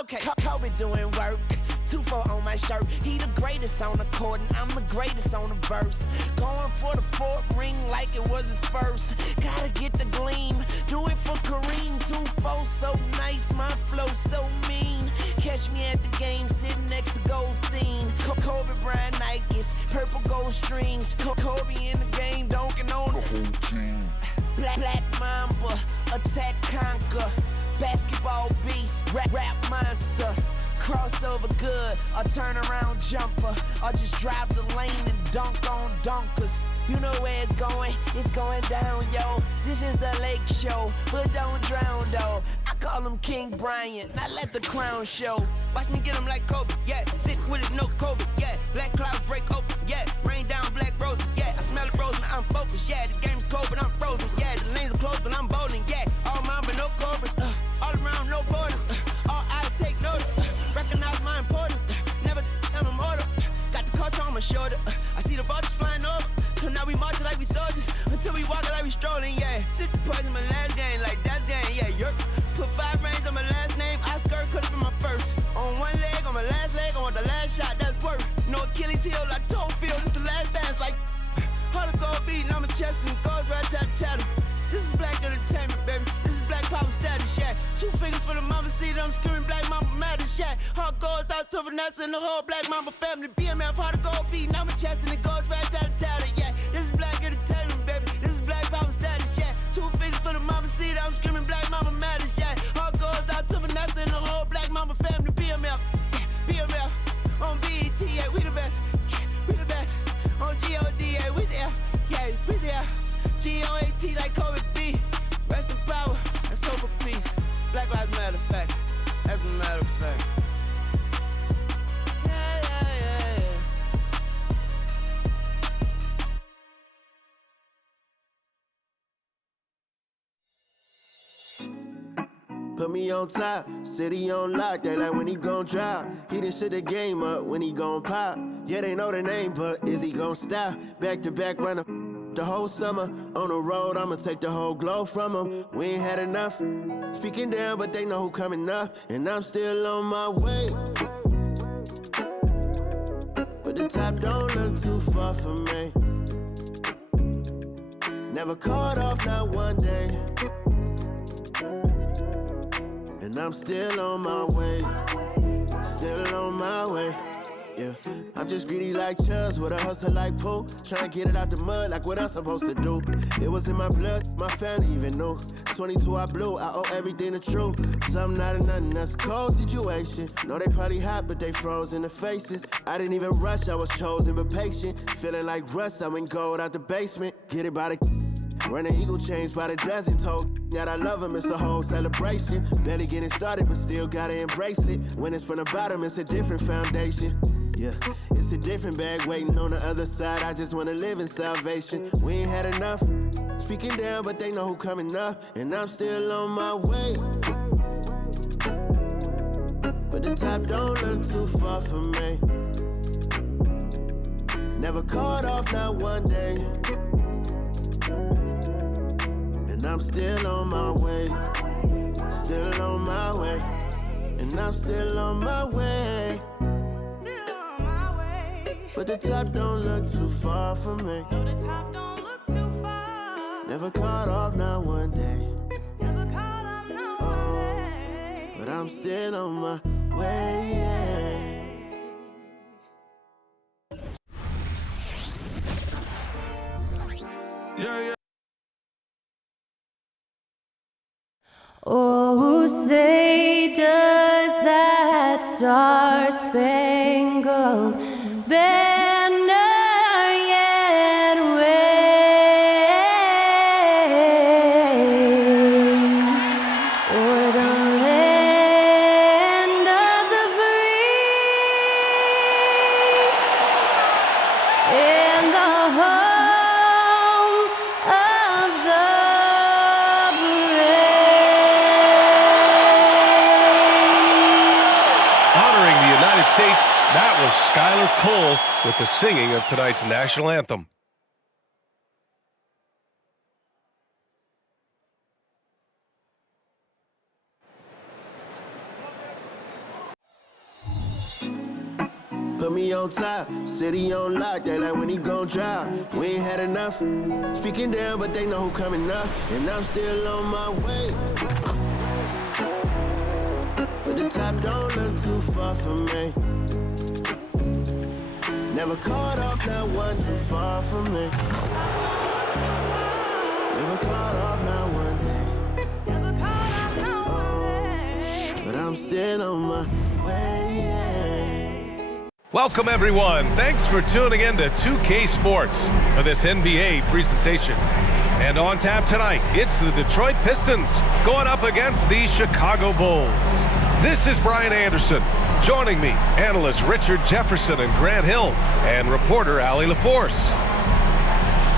Okay, Coby doing work. 2-4 on my shirt. He the greatest on the court, and I'm the greatest on the verse. Going for the fourth ring like it was his first. Gotta get the gleam. Do it for Kareem. 2-4 so nice, my flow so mean. Catch me at the game, sitting next to Goldstein. Coby Bryant Nikes, purple gold strings. Coby in the game, dunking on the whole team. Black Mamba, attack conquer. Basketball beast, rap monster. Crossover good, a turnaround jumper. Or just drive the lane and dunk on dunkers. You know where it's going down, yo. This is the Lake Show, but don't drown, though. I call him King Bryant, not let the crown show. Watch me get him like Coby, yeah. Sick with it, no Coby, yeah. Black clouds break open, yeah. Rain down black roses, yeah. I smell the rose, now I'm focused, yeah. The game's cold, but I'm frozen, yeah. The lanes are closed, but I'm bowling, yeah. All mine, but no cobras, all around, no borders. All eyes take notice, recognize my importance. Never, I'm immortal. Got the culture on my shoulder. I see the vultures flying over. So now we marching like we soldiers until we walking like we strolling, yeah. 60 points in my last game, like that's game, yeah. Yerp. Put 5 rings on my last name. Oscar could have been my first. On one leg, on my last leg, I want the last shot, that's worth. No Achilles heel like toe field. This the last dance, like 100 gold beating on my chest and goes right tat. This is black entertainment, baby. This is black power status, yeah. 2 fingers for the mama, see them screaming black mama matters, yeah. Heart goes out to Vanessa and the whole black mama family. BMF, heart of gold beating on my chest and it goes right tat, yeah. This is black entertainment, baby. This is black power status, yeah. 2 fingers for the mama, see them screaming black mama matters, yeah. Heart goes out to Vanessa and the whole black mama family. BMF, yeah. BMF, on BET, yeah. We the best, yeah. We the best. On GOD, yeah. We there, yeah. We there. GOAT like Coby B. Rest in power, and so for peace. Black Lives Matter fact. As a matter of fact. Yeah. Put me on top, city on lock, they like when he gon' drop. He done shit the game up when he gon' pop. Yeah, they know the name, but is he gon' stop? Back to back runner the whole summer. On the road, I'ma take the whole glow from him. We ain't had enough. Speaking down, but they know who coming up. And I'm still on my way. But the top don't look too far for me. Never caught off, not one day. And I'm still on my way. Still on my way. Yeah, I'm just greedy like Chuz with a hustle like Pooh. Tryna get it out the mud like what else I'm supposed to do. It was in my blood, my family even knew. 22 I blew, I owe everything to true. Something out of nothing, that's a cold situation. Know they probably hot, but they froze in the faces. I didn't even rush, I was chosen but patient. Feeling like Russ, I went gold out the basement. Get it by the running eagle chains by the dozen. Told that I love him, it's a whole celebration. Barely getting started, but still gotta embrace it. When it's from the bottom, it's a different foundation. Yeah, it's a different bag waiting on the other side. I just wanna live in salvation. We ain't had enough. Speaking down, but they know who coming up. And I'm still on my way. But the top don't look too far for me. Never caught off, not one day. And I'm still on my way. Still on my way. And I'm still on my way. But the top don't look too far for me. No, the top don't look too far. Never caught off, not one day. Never caught up, not one day. But I'm still on my way. Yeah. Oh, say does that star-spangled banner yet wave o'er the land of the free and the home of the Honoring the United States, that was Skylar Cole with the singing of tonight's national anthem. put me on top. City on lock, they like when he gon' drop. We ain't had enough. Speaking down, but they know who coming up. And I'm still on my way. But the top don't look too far from me. Never caught off, not one too far from me. Never caught off, not one day. Never caught up, no one day. But I'm still on my way. Welcome, everyone. Thanks for tuning in to 2K Sports for this NBA presentation. And on tap tonight, it's the Detroit Pistons going up against the Chicago Bulls. This is Brian Anderson. Joining me, analysts Richard Jefferson and Grant Hill, and reporter Allie LaForce.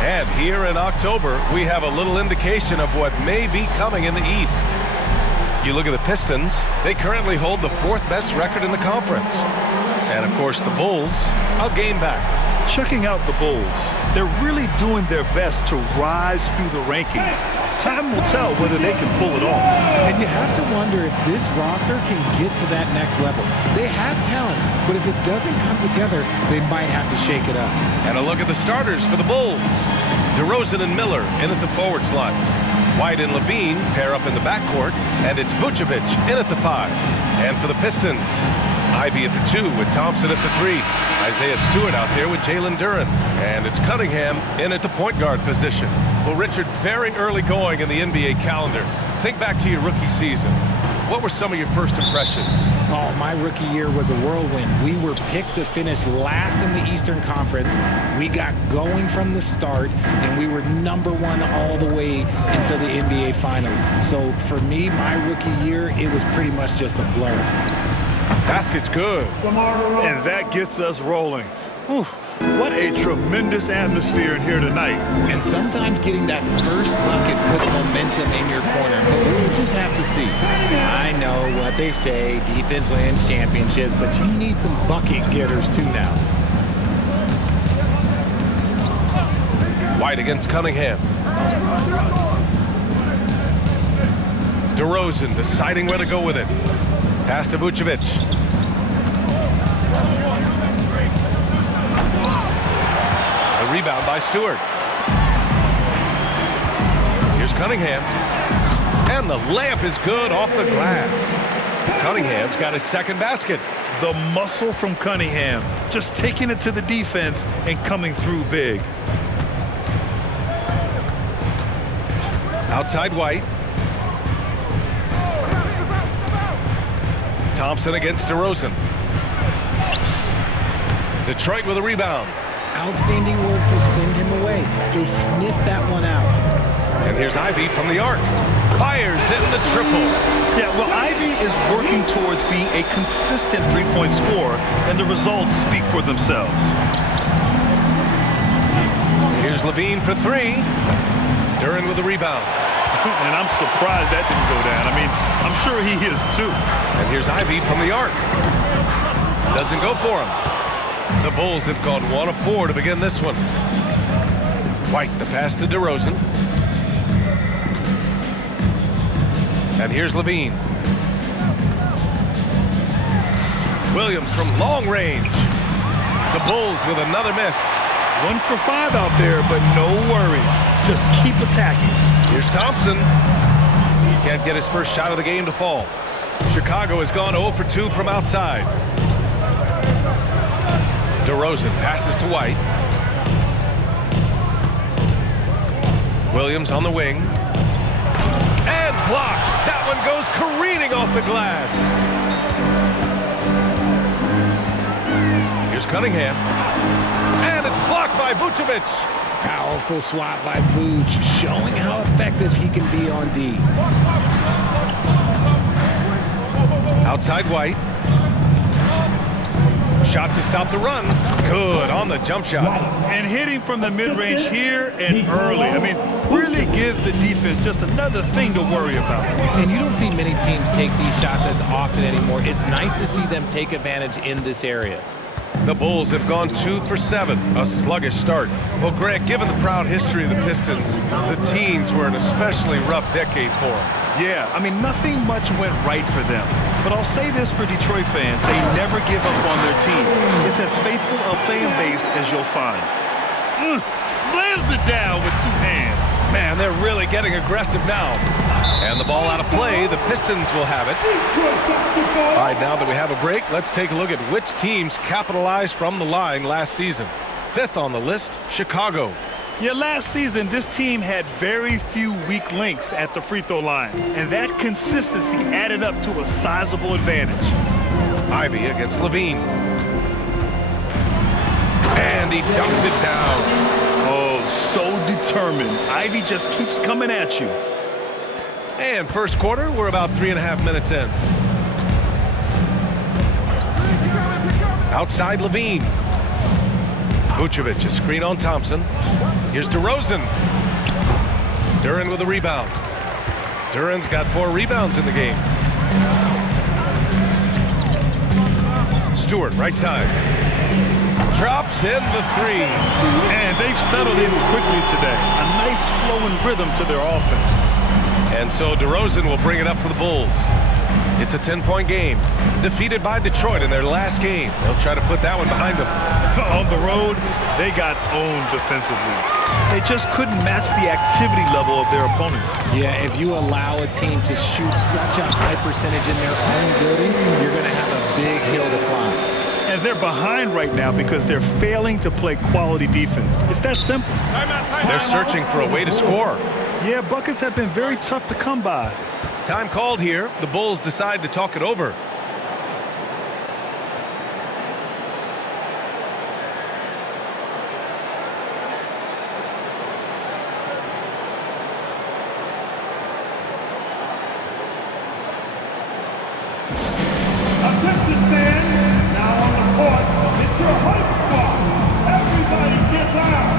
And here in October, we have a little indication of what may be coming in the East. You look at the Pistons, they currently hold the 4th best record in the conference. And of course, the Bulls, a game back. Checking out the Bulls, they're really doing their best to rise through the rankings. Time will tell whether they can pull it off. And you have to wonder if this roster can get to that next level. They have talent, but if it doesn't come together, they might have to shake it up. And a look at the starters for the Bulls. DeRozan and Miller in at the forward slots. White and Levine pair up in the backcourt, and it's Vucevic in at the 5. And for the Pistons, Ivy at the 2 with Thompson at the 3. Isaiah Stewart out there with Jalen Duren. And it's Cunningham in at the point guard position. Well, Richard, very early going in the NBA calendar. Think back to your rookie season. What were some of your first impressions? Oh, my rookie year was a whirlwind. We were picked to finish last in the Eastern Conference. We got going from the start, and we were #1 all the way into the NBA Finals. So for me, my rookie year, it was pretty much just a blur. Basket's good. And that gets us rolling. Whew, what a tremendous atmosphere in here tonight. And sometimes getting that first bucket puts momentum in your corner. But we'll just have to see. I know what they say, defense wins championships, but you need some bucket getters too now. White against Cunningham. DeRozan deciding where to go with it. Pass to Vucevic. A rebound by Stewart. Here's Cunningham. And the layup is good off the glass. Cunningham's got his second basket. The muscle from Cunningham, just taking it to the defense and coming through big. Outside White. Thompson against DeRozan. Detroit with a rebound. Outstanding work to send him away. They sniffed that one out. And here's Ivy from the arc. Fires in the triple. Yeah, well, Ivy is working towards being a consistent three-point scorer, and the results speak for themselves. Here's Levine for 3. Duren with a rebound. And I'm surprised that didn't go down. I mean, I'm sure he is too. And here's Ivy from the arc. Doesn't go for him. The Bulls have gone 1 of 4 to begin this one. White, the pass to DeRozan. And here's Levine. Williams from long range. The Bulls with another miss. 1 for 5 out there, but no worries. Just keep attacking. Here's Thompson. Can't get his first shot of the game to fall. Chicago has gone 0 for 2 from outside. DeRozan passes to White. Williams on the wing. And blocked. That one goes careening off the glass. Here's Cunningham. And it's blocked by Vucevic. Powerful swat by Vuce, showing how effective he can be on D. Outside White. Shot to stop the run. Good on the jump shot. And hitting from the mid-range here and early. I mean, really gives the defense just another thing to worry about. And you don't see many teams take these shots as often anymore. It's nice to see them take advantage in this area. The Bulls have gone 2 for 7, a sluggish start. Well, Grant, given the proud history of the Pistons, the teens were an especially rough decade for them. Yeah, I mean, nothing much went right for them. But I'll say this for Detroit fans, they never give up on their team. It's as faithful a fan base as you'll find. Slams it down with 2 hands. Man, they're really getting aggressive now. And the ball out of play, the Pistons will have it. All right, now that we have a break, let's take a look at which teams capitalized from the line last season. 5th on the list, Chicago. Yeah, last season, this team had very few weak links at the free throw line, and that consistency added up to a sizable advantage. Ivy against Levine. And he dunks it down. Oh, so determined. Ivy just keeps coming at you. And first quarter, we're about 3.5 minutes in. Outside Levine. Vucevic, a screen on Thompson. Here's DeRozan. Duran with a rebound. Duran's got 4 rebounds in the game. Stewart, right side. Drops in the 3. And they've settled in quickly today. A nice flowing rhythm to their offense. And so DeRozan will bring it up for the Bulls. It's a 10-point game. Defeated by Detroit in their last game. They'll try to put that one behind them. On the road, they got owned defensively. They just couldn't match the activity level of their opponent. Yeah, if you allow a team to shoot such a high percentage in their own building, you're going to have a big hill to climb. And they're behind right now because they're failing to play quality defense. It's that simple. They're searching for a way to score. Yeah, buckets have been very tough to come by. Time called here. The Bulls decide to talk it over. Attention fans, now on the court, it's your hype squad. Everybody get out.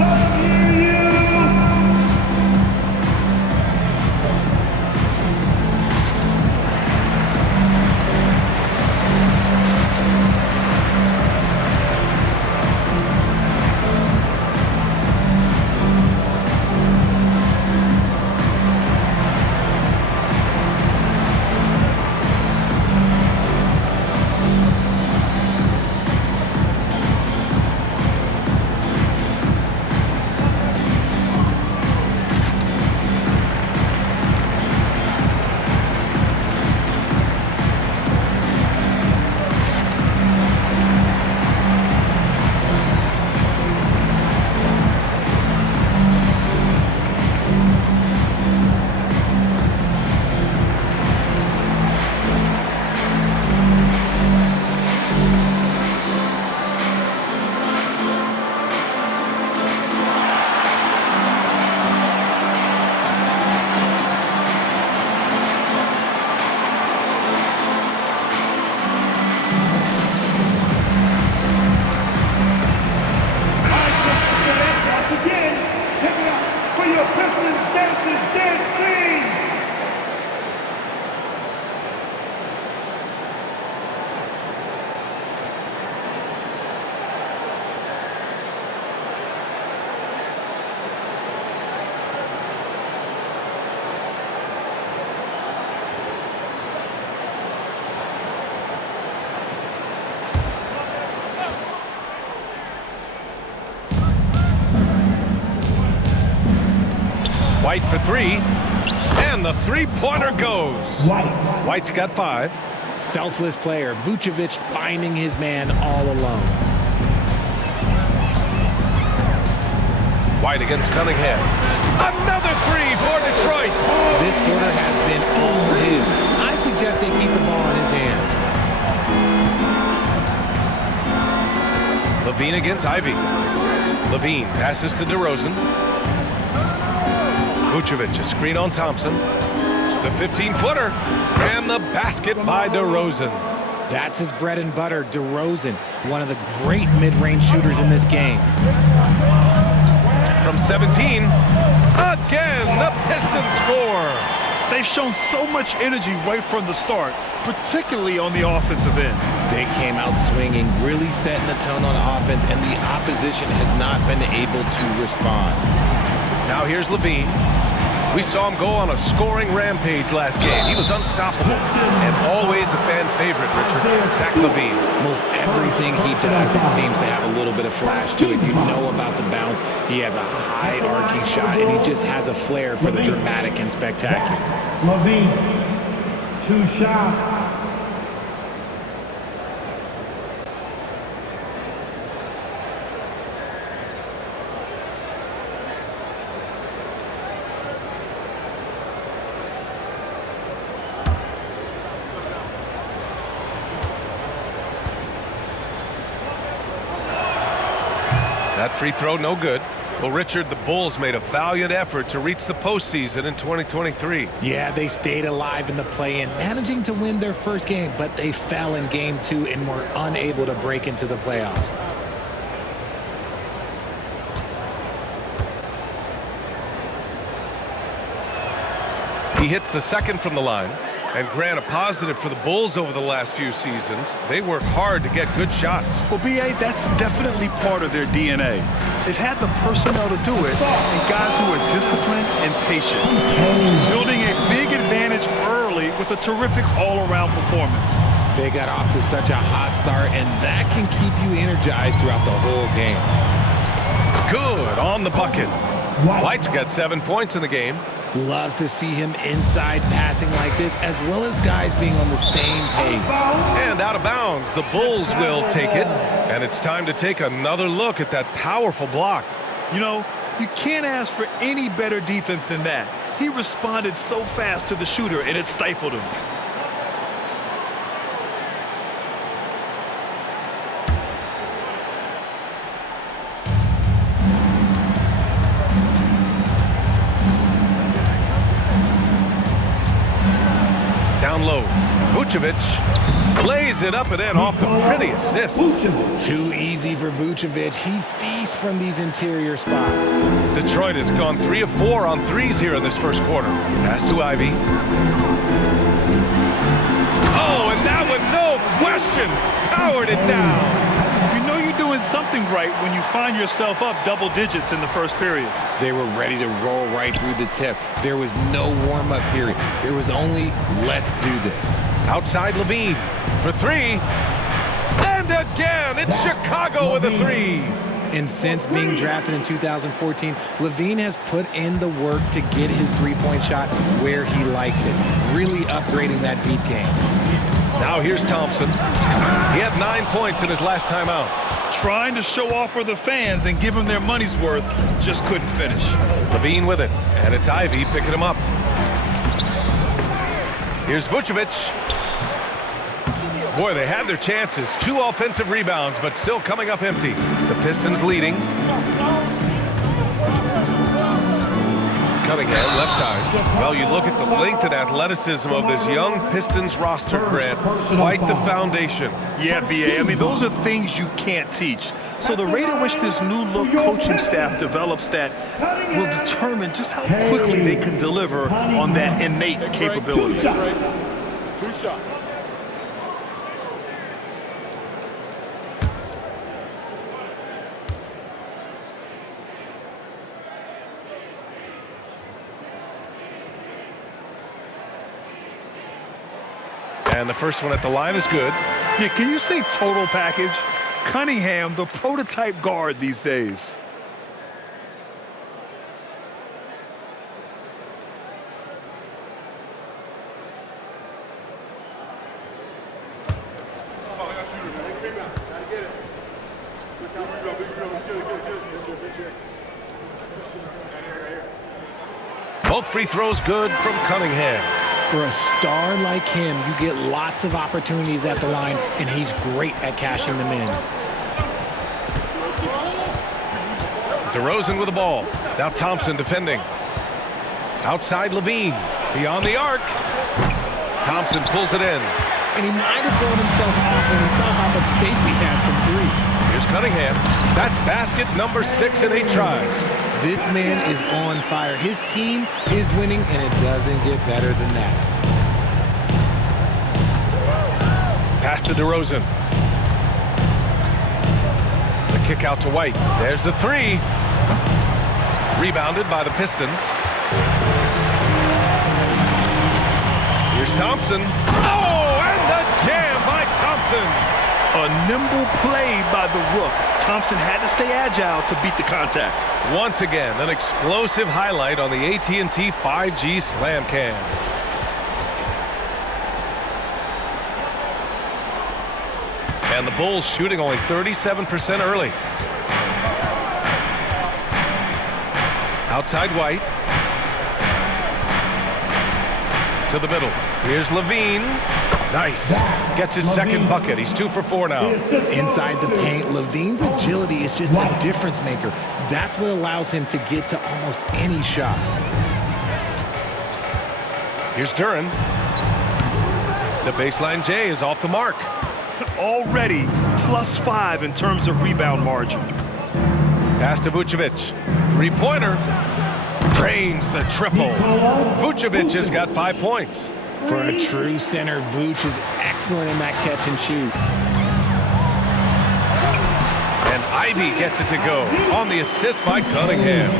Let them hear you. White for 3. And the 3-pointer goes. White's got 5. Selfless player. Vucevic finding his man all alone. White against Cunningham. Another 3 for Detroit. This quarter has been all his. I suggest they keep the ball in his hands. Levine against Ivy. Levine passes to DeRozan. Vucevic, a screen on Thompson. The 15-footer. And the basket by DeRozan. That's his bread and butter, DeRozan, one of the great mid-range shooters in this game. From 17, again, the Pistons score. They've shown so much energy right from the start, particularly on the offensive end. They came out swinging, really setting the tone on offense, and the opposition has not been able to respond. Now here's Levine. We saw him go on a scoring rampage last game. He was unstoppable and always favorite, Richard, Zach LaVine. Most everything he does, it seems to have a little bit of flash to it. You know about the bounce. He has a high arcing shot, and he just has a flair for the dramatic and spectacular. LaVine, 2 shots. That free throw, no good. Well, Richard, the Bulls made a valiant effort to reach the postseason in 2023. Yeah, they stayed alive in the play-in, managing to win their first game, but they fell in game 2 and were unable to break into the playoffs. He hits the second from the line. And Grant, a positive for the Bulls over the last few seasons. They work hard to get good shots. Well, B.A., that's definitely part of their DNA. They've had the personnel to do it, and guys who are disciplined and patient. Building a big advantage early with a terrific all-around performance. They got off to such a hot start, and that can keep you energized throughout the whole game. Good on the bucket. White's got 7 points in the game. Love to see him inside passing like this, as well as guys being on the same page. And out of bounds, the Bulls will take it. And it's time to take another look at that powerful block. You know, you can't ask for any better defense than that. He responded so fast to the shooter, and it stifled him. Down low, Vucevic lays it up and in off the pretty assist. Too easy for Vucevic. He feasts from these interior spots. Detroit has gone 3 of 4 on threes here in this first quarter. Pass to Ivy. Oh, and that one, no question, powered it down. You know you're doing something right when you find yourself up double digits in the first period. They were ready to roll right through the tip. There was no warm-up period. There was only, let's do this. Outside LaVine for 3. And again, it's Chicago with a 3. And since being drafted in 2014, LaVine has put in the work to get his three-point shot where he likes it, really upgrading that deep game. Now here's Thompson. He had 9 points in his last time out. Trying to show off for the fans and give them their money's worth, just couldn't finish. LaVine with it, and it's Ivy picking him up. Here's Vucevic. Boy, they had their chances. 2 offensive rebounds, but still coming up empty. The Pistons leading. Cunningham, left side. Well, you look at the length and athleticism of this young Pistons roster, Grant. Quite the foundation. Yeah, B.A., I mean, those are things you can't teach. So the rate at which this new-look coaching staff develops that will determine just how quickly they can deliver on that innate capability. 2 shots. And the first one at the line is good. Yeah, can you say total package? Cunningham, the prototype guard these days. Both free throws good from Cunningham. For a star like him, you get lots of opportunities at the line, and he's great at cashing them in. DeRozan with the ball. Now Thompson defending. Outside LaVine. Beyond the arc. Thompson pulls it in. And he might have thrown himself off when he saw how much space he had from 3. Here's Cunningham. That's basket number 6 in 8 tries. This man is on fire. His team is winning, and it doesn't get better than that. Pass to DeRozan. The kick out to White. There's the 3. Rebounded by the Pistons. Here's Thompson. Oh, and the jam nimble play by the Rook. Thompson had to stay agile to beat the contact. Once again, an explosive highlight on the AT&T 5G Slam Cam. And the Bulls shooting only 37% early. Outside White. To the middle. Here's Levine. Nice. Gets his second bucket. He's 2 for 4 now. Inside the paint, Levine's agility is just a difference maker. That's what allows him to get to almost any shot. Here's Duren. The baseline J is off the mark. Already +5 in terms of rebound margin. Pass to Vucevic. Three-pointer. Drains the triple. Vucevic has got 5 points. For a true center, Vooch is excellent in that catch and shoot. And Ivy gets it to go on the assist by Cunningham.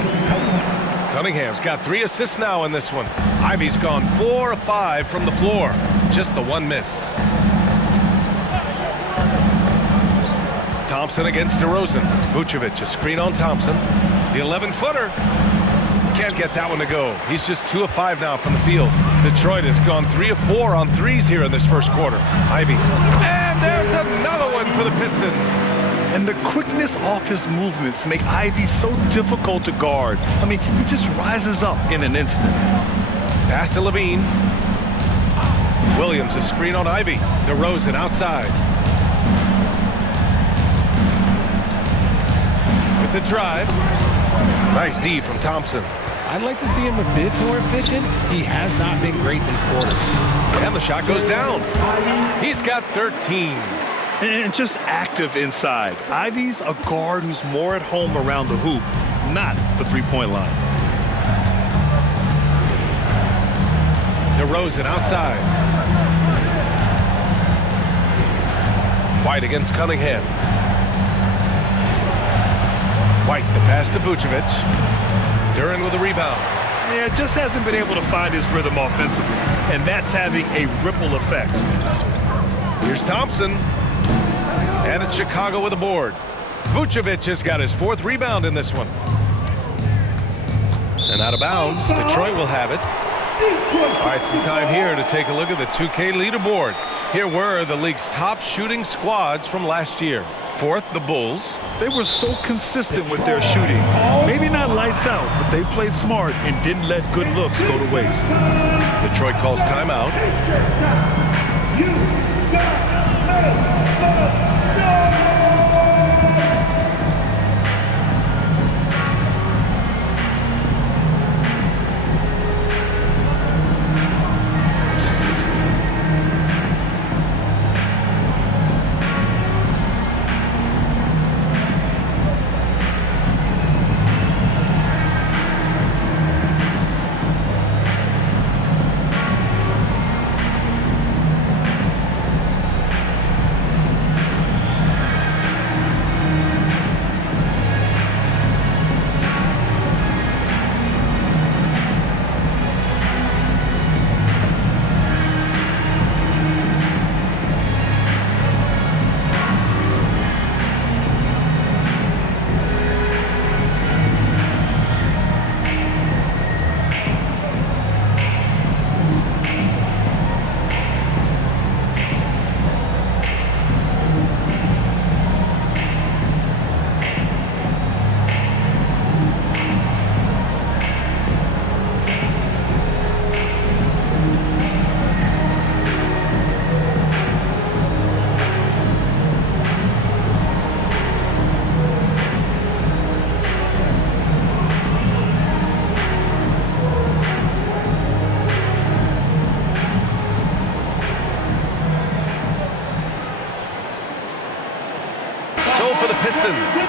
Cunningham's got 3 assists now in this one. Ivy's gone 4 of 5 from the floor. Just the one miss. Thompson against DeRozan. Vucevic, a screen on Thompson. The 11-footer. Can't get that one to go. He's just 2 of 5 now from the field. Detroit has gone 3 of 4 on threes here in this first quarter. Ivy. And there's another one for the Pistons. And the quickness off his movements make Ivy so difficult to guard. I mean, he just rises up in an instant. Pass to Levine. Williams, a screen on Ivy. DeRozan outside. With the drive. Nice D from Thompson. I'd like to see him a bit more efficient. He has not been great this quarter. And the shot goes down. He's got 13. And just active inside. Ivy's a guard who's more at home around the hoop, not the three-point line. DeRozan outside. White against Cunningham. White, the pass to Vucevic. Duren with a rebound. Yeah, just hasn't been able to find his rhythm offensively, and that's having a ripple effect. Here's Thompson. And it's Chicago with a board. Vucevic has got his 4th rebound in this one. And out of bounds, Detroit will have it. All right, some time here to take a look at the 2K leaderboard. Here were the league's top shooting squads from last year. 4th, the Bulls. They were so consistent with their shooting. Maybe not lights out, but they played smart and didn't let good looks go to waste. Detroit calls timeout.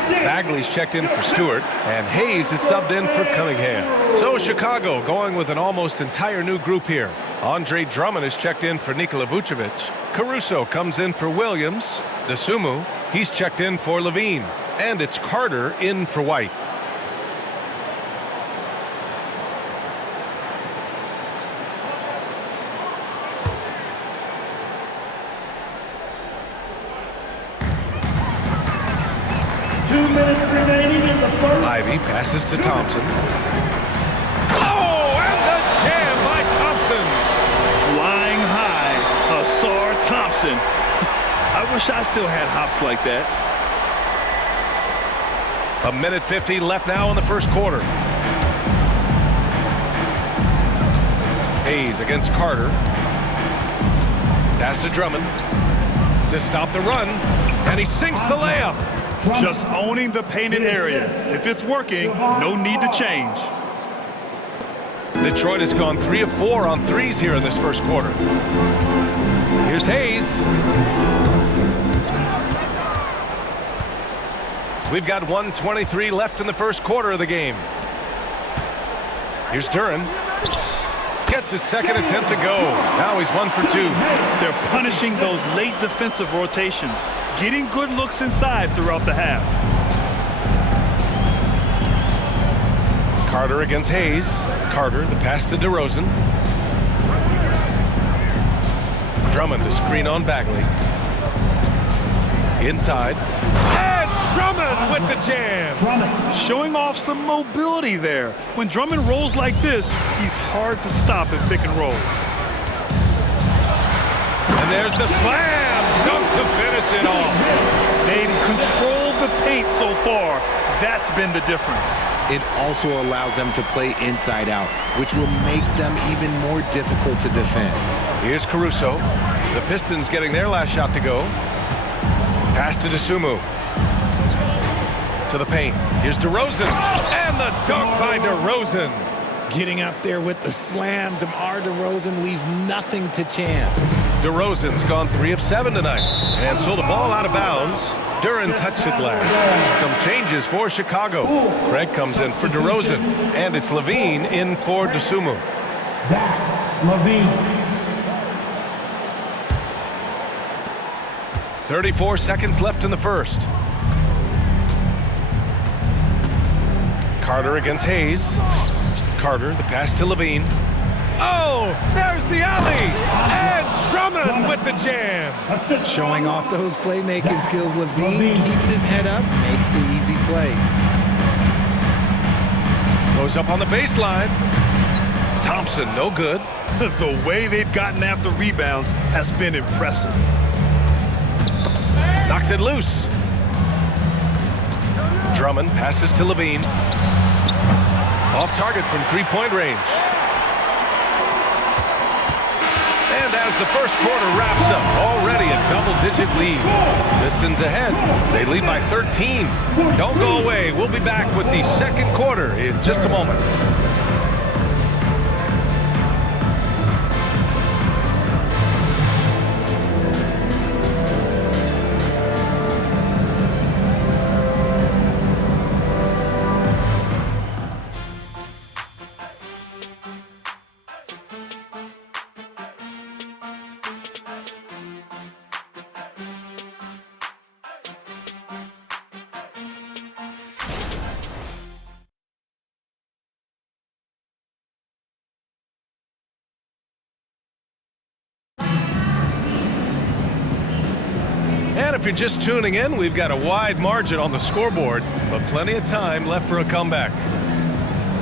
Bagley's checked in for Stewart, and Hayes is subbed in for Cunningham. So Chicago going with an almost entire new group here. Andre Drummond is checked in for Nikola Vucevic. Caruso comes in for Williams. Dosunmu, he's checked in for Levine. And it's Carter in for White. 2 minutes remaining in the first. Ivy passes to Thompson. Oh, and the jam by Thompson. Flying high, Asar Thompson. I wish I still had hops like that. 1:50 left now in the first quarter. Hayes against Carter. Pass to Drummond to stop the run, and he sinks the layup. Just owning the painted area. If it's working, no need to change. Detroit has gone 3 of 4 on threes here in this first quarter. Here's Hayes. We've got 1:23 left in the first quarter of the game. Here's Duren. Gets his second attempt to go. Now he's 1 for 2. They're punishing those late defensive rotations, getting good looks inside throughout the half. Carter against Hayes. Carter, the pass to DeRozan. Drummond to screen on Bagley. Inside. And Drummond with the jam. Showing off some mobility there. When Drummond rolls like this, he's hard to stop in pick and rolls. And there's the slam dunk to finish it off. They've controlled the paint so far. That's been the difference. It also allows them to play inside out, which will make them even more difficult to defend. Here's Caruso. The Pistons getting their last shot to go. Pass to DeSumo. To the paint. Here's DeRozan. And the dunk by DeRozan. Getting up there with the slam, DeMar DeRozan leaves nothing to chance. DeRozan's gone 3 of 7 tonight. And so the ball out of bounds. Duren touched it last. Some changes for Chicago. Craig comes in for DeRozan. And it's Levine in for DeSumo. Zach Levine. 34 seconds left in the first. Carter against Hayes. Carter, the pass to Levine. Oh, there's the alley! And Drummond with the jam! Showing off those playmaking skills, Levine keeps his head up, makes the easy play. Goes up on the baseline. Thompson, no good. The way they've gotten after rebounds has been impressive. Knocks it loose. Drummond passes to Levine. Off target from three-point range. And as the first quarter wraps up, already a double-digit lead. Pistons ahead. They lead by 13. Don't go away. We'll be back with the second quarter in just a moment. And if you're just tuning in, we've got a wide margin on the scoreboard, but plenty of time left for a comeback.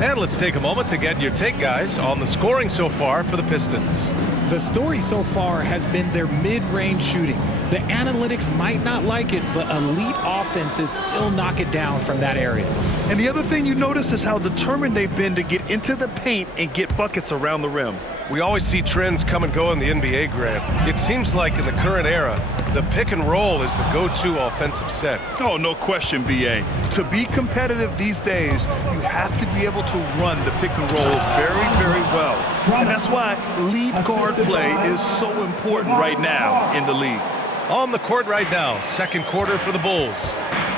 And let's take a moment to get your take, guys, on the scoring so far for the Pistons. The story so far has been their mid-range shooting. The analytics might not like it, but elite offenses still knock it down from that area. And the other thing you notice is how determined they've been to get into the paint and get buckets around the rim. We always see trends come and go in the NBA, Grant. It seems like in the current era, the pick and roll is the go-to offensive set. Oh, no question, B.A. To be competitive these days, you have to be able to run the pick and roll very, very well. And that's why lead guard play is so important right now in the league. On the court right now, second quarter for the Bulls.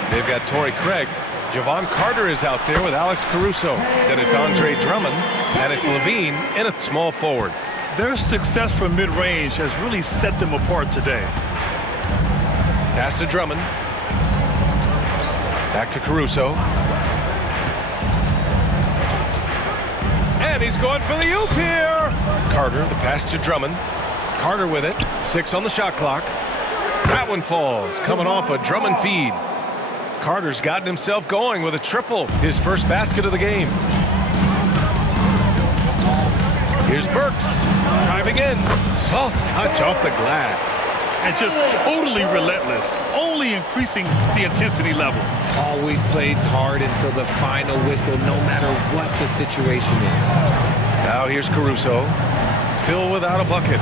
They've got Torrey Craig. Javon Carter is out there with Alex Caruso. Then it's Andre Drummond, and it's Levine in a small forward. Their success from mid-range has really set them apart today. Pass to Drummond. Back to Caruso. And he's going for the oop here. Carter, the pass to Drummond. Carter with it. 6 on the shot clock. That one falls, coming off a Drummond feed. Carter's gotten himself going with a triple, his first basket of the game. Here's Burks, driving in, soft touch off the glass. And just totally relentless, only increasing the intensity level. Always plays hard until the final whistle, no matter what the situation is. Now here's Caruso, still without a bucket.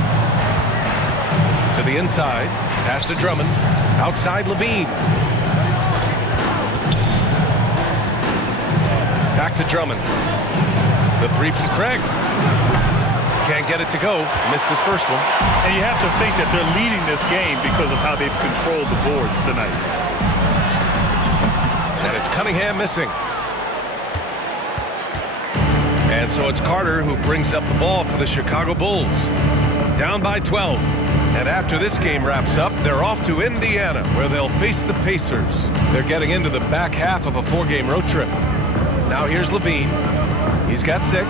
To the inside, pass to Drummond, outside Levine. Back to Drummond. The three from Craig. Can't get it to go. Missed his first one. And you have to think that they're leading this game because of how they've controlled the boards tonight. And it's Cunningham missing. And so it's Carter who brings up the ball for the Chicago Bulls. Down by 12. And after this game wraps up, they're off to Indiana, where they'll face the Pacers. They're getting into the back half of a 4-game road trip. Now here's Levine. He's got 6.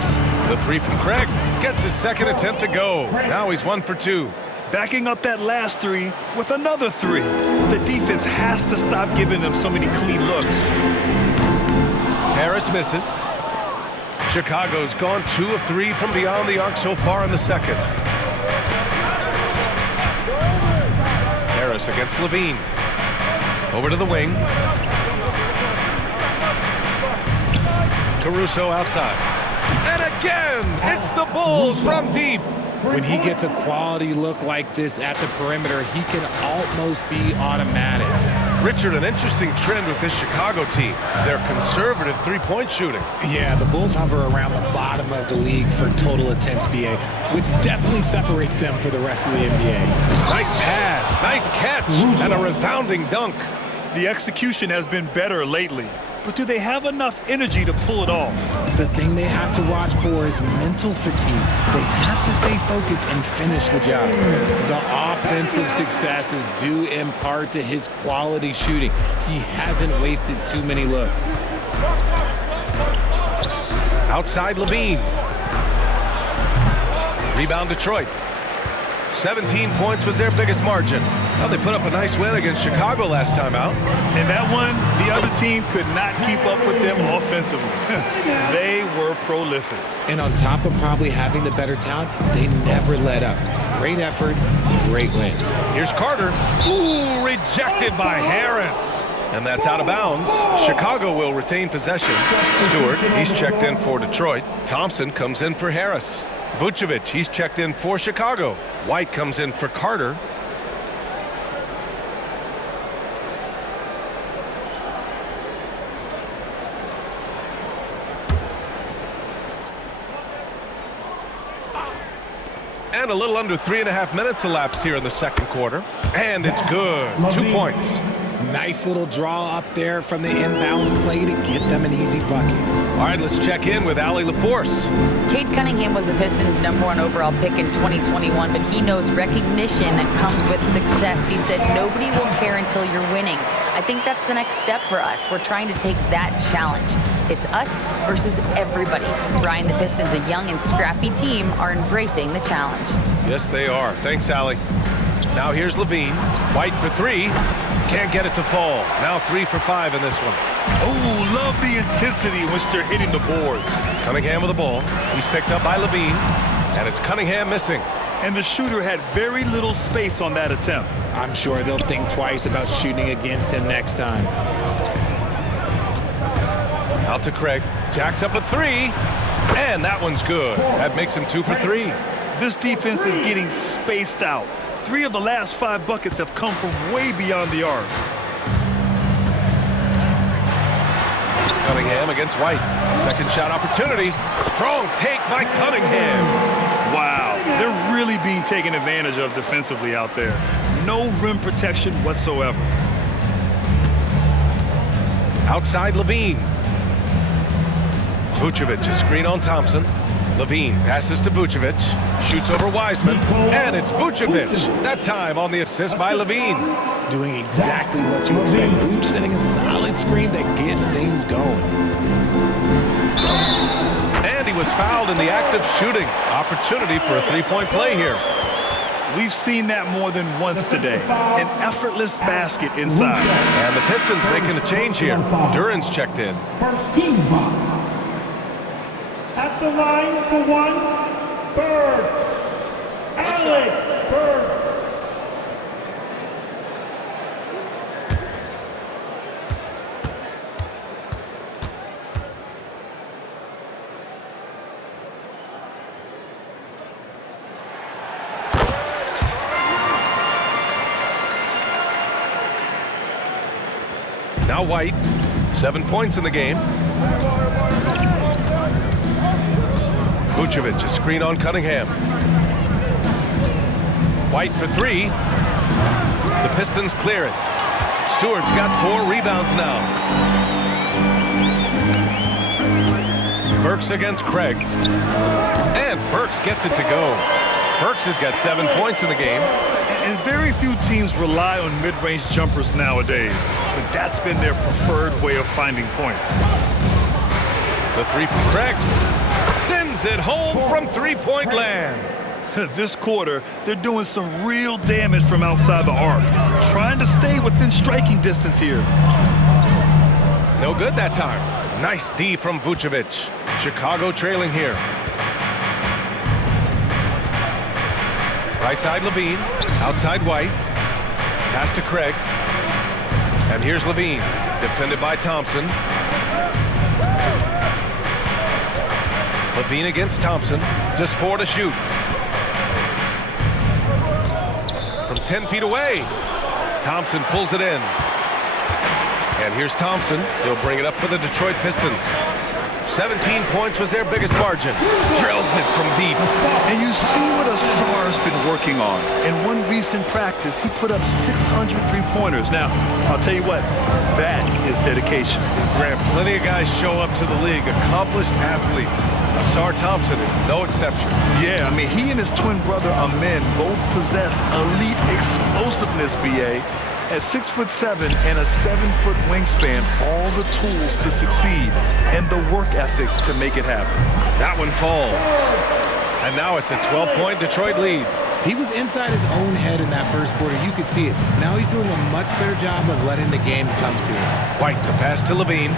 The three from Craig gets his second attempt to go. Now he's 1 for 2. Backing up that last 3 with another 3. The defense has to stop giving them so many clean looks. Harris misses. Chicago's gone 2 of 3 from beyond the arc so far in the second. Harris against Levine. Over to the wing. Caruso outside. And again, it's the Bulls from deep. When he gets a quality look like this at the perimeter, he can almost be automatic. Richard, an interesting trend with this Chicago team. Their conservative three-point shooting. Yeah, the Bulls hover around the bottom of the league for total attempts BA, which definitely separates them for the rest of the NBA. Nice pass, nice catch, and a resounding dunk. The execution has been better lately, but do they have enough energy to pull it off? The thing they have to watch for is mental fatigue. They have to stay focused and finish the job. The offensive successes due in part to his quality shooting. He hasn't wasted too many looks. Outside Levine. Rebound Detroit. 17 points was their biggest margin. Well, they put up a nice win against Chicago last time out. And that one, the other team could not keep up with them offensively. They were prolific. And on top of probably having the better talent, they never let up. Great effort, great win. Here's Carter. Ooh, rejected by Harris. And that's out of bounds. Chicago will retain possession. Stewart, he's checked in for Detroit. Thompson comes in for Harris. Vucevic, he's checked in for Chicago. White comes in for Carter. And a little under 3.5 minutes elapsed here in the second quarter. And it's good. 2 points. Nice little draw up there from the inbounds play to get them an easy bucket. All right, let's check in with Allie LaForce. Cade Cunningham was the Pistons' #1 overall pick in 2021, but he knows recognition comes with success. He said, nobody will care until you're winning. I think that's the next step for us. We're trying to take that challenge. It's us versus everybody. Brian, the Pistons, a young and scrappy team, are embracing the challenge. Yes, they are. Thanks, Allie. Now here's Levine. White for 3. Can't get it to fall. Now 3 for 5 in this one. Oh, love the intensity in which they're hitting the boards. Cunningham with the ball. He's picked up by Levine. And it's Cunningham missing. And the shooter had very little space on that attempt. I'm sure they'll think twice about shooting against him next time. Out to Craig. Jacks up a 3. And that one's good. That makes him 2 for 3. This defense is getting spaced out. 3 of the last 5 buckets have come from way beyond the arc. Cunningham against White. Second shot opportunity. Strong take by Cunningham. Wow, they're really being taken advantage of defensively out there. No rim protection whatsoever. Outside Levine. Vucevic, a screen on Thompson. Levine passes to Vucevic, shoots over Wiseman, and it's Vucevic. That time on the assist by Levine. Doing exactly what you expect. Vuce setting a solid screen that gets things going. And he was fouled in the act of shooting. Opportunity for a three-point play here. We've seen that more than once today. An effortless basket inside. And the Pistons making a change here. Duran's checked in. First team foul. At the line for one, Birds. Alec Birds. Now White, 7 points in the game. Vucevic, a screen on Cunningham. White for three. The Pistons clear it. Stewart's got 4 rebounds now. Burks against Craig. And Burks gets it to go. Burks has got 7 points in the game. And very few teams rely on mid-range jumpers nowadays, but that's been their preferred way of finding points. The three from Craig. Sends it home from three-point land. This quarter, they're doing some real damage from outside the arc, trying to stay within striking distance here. No good that time. Nice D from Vucevic. Chicago trailing here. Right side Levine, outside White. Pass to Craig. And here's Levine, defended by Thompson. Levine against Thompson, just 4 to shoot. From 10 feet away, Thompson pulls it in. And here's Thompson, he'll bring it up for the Detroit Pistons. 17 points was their biggest margin. Drills it from deep. And you see what Asar's been working on. In one recent practice, he put up 600 three-pointers. Now, I'll tell you what, that is dedication. Grant, plenty of guys show up to the league, accomplished athletes. Asar Thompson is no exception. Yeah, I mean, he and his twin brother Amin both possess elite explosiveness, BA. At 6'7" and a 7-foot wingspan, all the tools to succeed and the work ethic to make it happen. That one falls. And now it's a 12-point Detroit lead. He was inside his own head in that first quarter. You could see it. Now he's doing a much better job of letting the game come to him. White, the pass to Levine.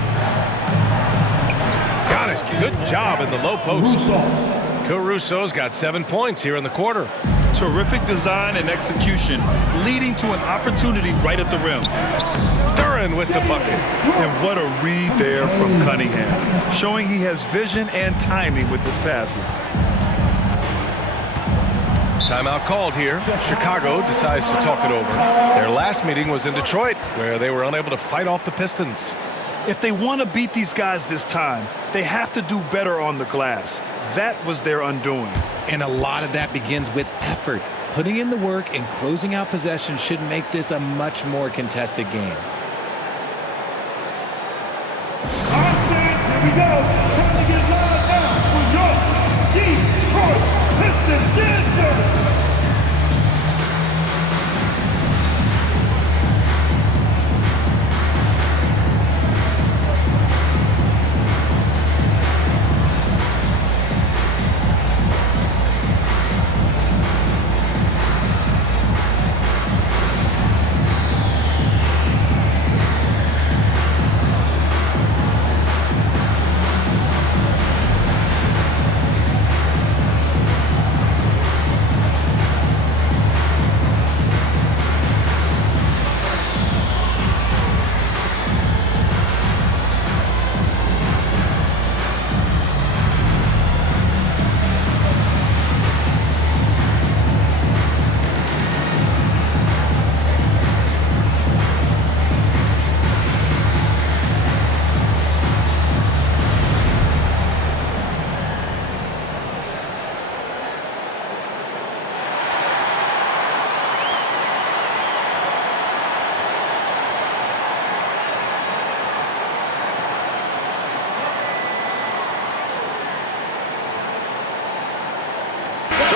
Got it. Good job in the low post. Caruso's got 7 points here in the quarter. Terrific design and execution, leading to an opportunity right at the rim. Duran with the bucket. And what a read there from Cunningham, showing he has vision and timing with his passes. Timeout called here. Chicago decides to talk it over. Their last meeting was in Detroit, where they were unable to fight off the Pistons. If they want to beat these guys this time, they have to do better on the glass. That was their undoing. And a lot of that begins with effort. Putting in the work and closing out possession should make this a much more contested game. Here we go. Trying to get live now for your Detroit Pistons dancers.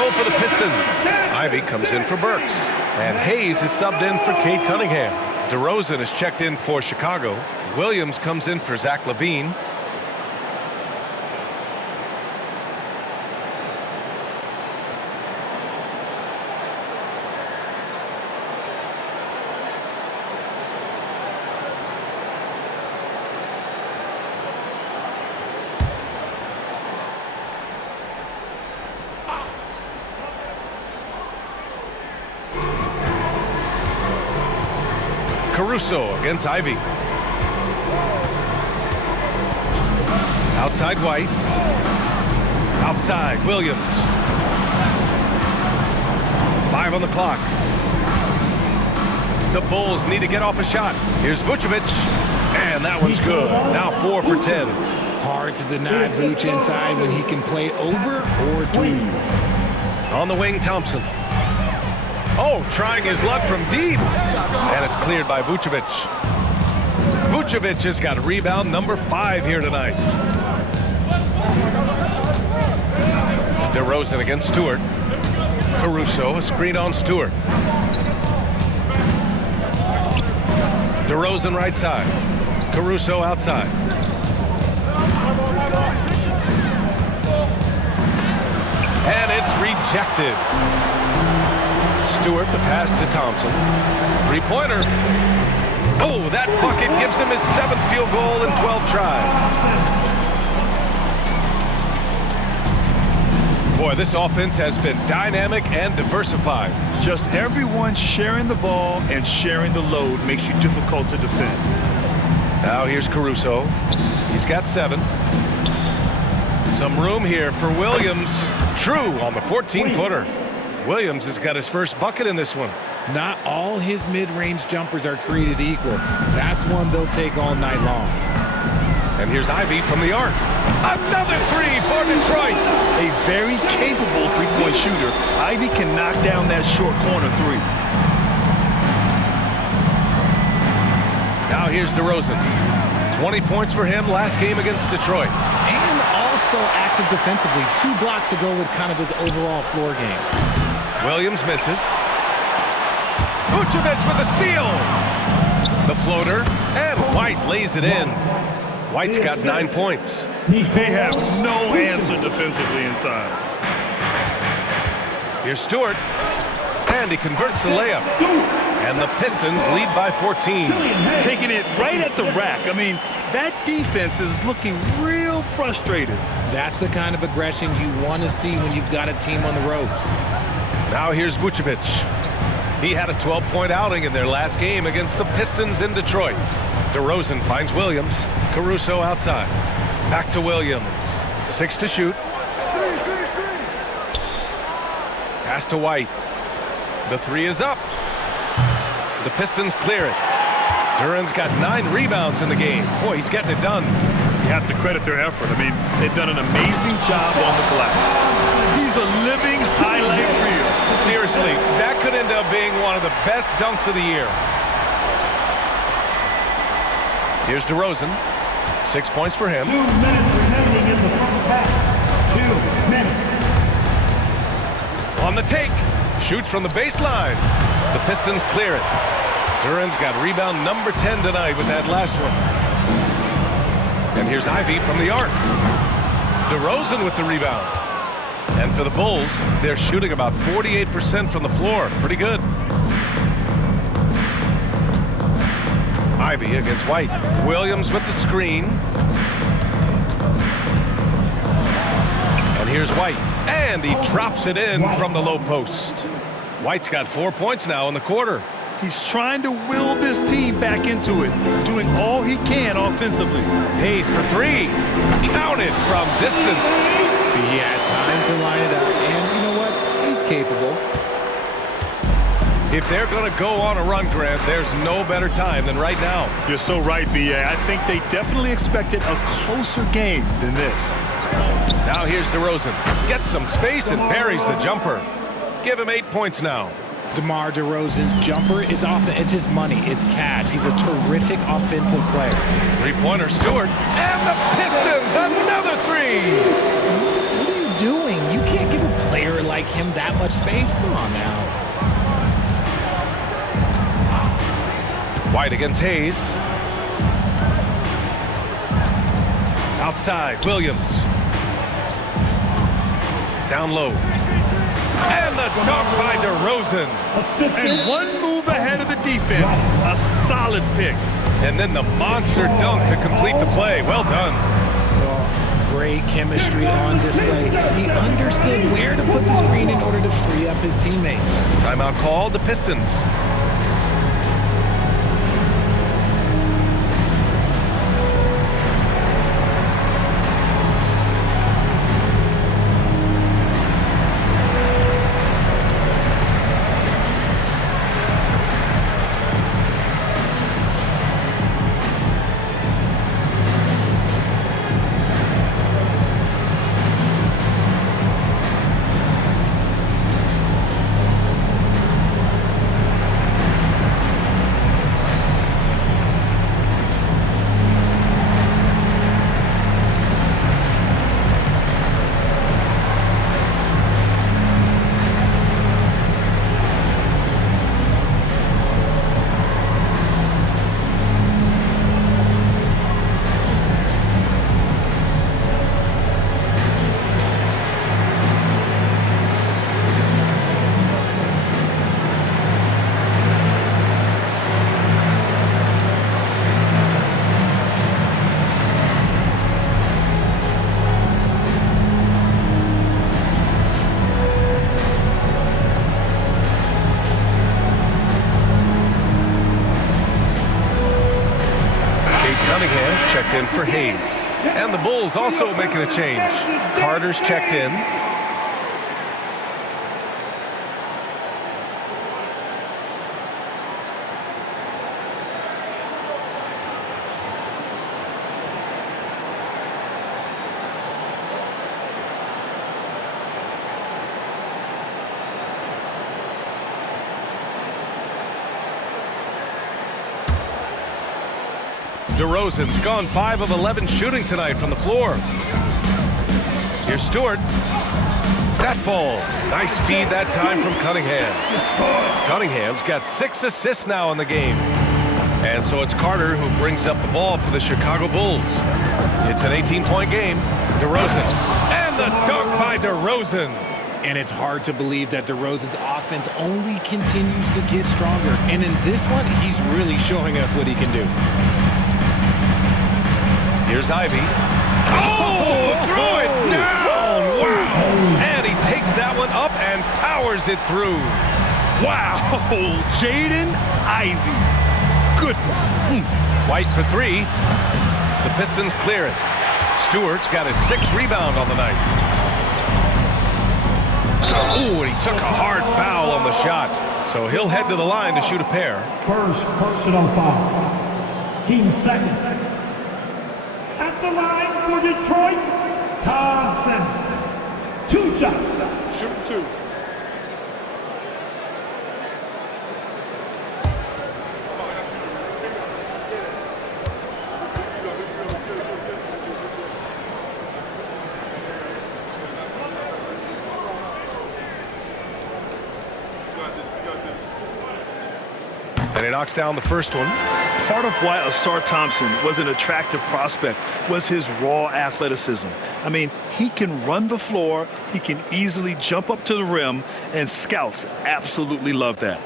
For the Pistons, Ivy comes in for Burks, and Hayes is subbed in for Cade Cunningham. DeRozan is checked in for Chicago. Williams comes in for Zach LaVine. Caruso against Ivy. Outside White. Outside Williams. 5 on the clock. The Bulls need to get off a shot. Here's Vucevic. And that one's good. Now 4 for 10. Hard to deny Vooch inside when he can play over or through. On the wing, Thompson. Oh, trying his luck from deep. And it's cleared by Vucevic. Vucevic has got rebound number 5 here tonight. DeRozan against Stewart. Caruso, a screen on Stewart. DeRozan right side. Caruso outside. And it's rejected. Stewart, the pass to Thompson. Three-pointer. Oh, that bucket gives him his 7th field goal in 12 tries. Boy, this offense has been dynamic and diversified. Just everyone sharing the ball and sharing the load makes you difficult to defend. Now here's Caruso. He's got 7. Some room here for Williams. True on the 14-footer. Williams has got his first bucket in this one. Not all his mid-range jumpers are created equal. That's one they'll take all night long. And here's Ivy from the arc. Another 3 for Detroit. A very capable three-point shooter. Ivy can knock down that short corner 3. Now here's DeRozan. 20 points for him last game against Detroit. And also active defensively. 2 blocks to go with kind of his overall floor game. Williams misses. Vucevic with a steal. The floater. And White lays it in. White's got 9 points. They have no answer defensively inside. Here's Stewart. And he converts the layup. And the Pistons lead by 14. Taking it right at the rack. I mean, that defense is looking real frustrated. That's the kind of aggression you want to see when you've got a team on the ropes. Now here's Vucevic. He had a 12-point outing in their last game against the Pistons in Detroit. DeRozan finds Williams. Caruso outside. Back to Williams. 6 to shoot. Pass to White. The 3 is up. The Pistons clear it. Duran's got 9 rebounds in the game. Boy, he's getting it done. You have to credit their effort. I mean, they've done an amazing job on the glass. He's a living highlight reel. Seriously, that could end up being one of the best dunks of the year. Here's DeRozan. 6 points for him. 2 minutes remaining in the first half. 2 minutes. On the take. Shoots from the baseline. The Pistons clear it. Duran's got rebound number 10 tonight with that last one. And here's Ivy from the arc. DeRozan with the rebound. And for the Bulls, they're shooting about 48% from the floor. Pretty good. Ivy against White. Williams with the screen. And here's White. And he drops it in from the low post. White's got 4 points now in the quarter. He's trying to will this team back into it, doing all he can offensively. Hayes for 3. Counted from distance. See, he had time to line it up, and you know what? He's capable. If they're going to go on a run, Grant, there's no better time than right now. You're so right, B.A. I think they definitely expected a closer game than this. Now here's DeRozan. Gets some space and buries the jumper. Give him 8 points now. DeMar DeRozan's jumper is off the edge. It's money. It's cash. He's a terrific offensive player. Three-pointer, Stewart. And the Pistons, another 3. What are you doing? You can't give a player like him that much space. Come on now. White against Hayes. Outside, Williams. Down low. And the dunk by DeRozan. And one move ahead of the defense. A solid pick. And then the monster dunk to complete the play. Well done. Well, great chemistry on display. He understood where to put the screen in order to free up his teammates. Timeout called, the Pistons. Cunningham's checked in for Hayes. And the Bulls also making a change. Carter's checked in. DeRozan's gone 5 of 11 shooting tonight from the floor. Here's Stewart. That falls. Nice feed that time from Cunningham. Cunningham's got 6 assists now in the game. And so it's Carter who brings up the ball for the Chicago Bulls. It's an 18-point game. DeRozan. And the dunk by DeRozan. And it's hard to believe that DeRozan's offense only continues to get stronger. And in this one, he's really showing us what he can do. Here's Ivy. Oh, throw it down! Wow! And he takes that one up and powers it through. Wow, Jaden Ivey. Goodness. White for 3. The Pistons clear it. Stewart's got his 6th rebound on the night. Ooh, and he took a hard foul on the shot. So he'll head to the line to shoot a pair. First personal foul. Team second. At the line for Detroit, Thompson. 2 shots. Shoot 2. And he knocks down the first one. Part of why Asar Thompson was an attractive prospect was his raw athleticism. I mean, he can run the floor, he can easily jump up to the rim, and scouts absolutely love that.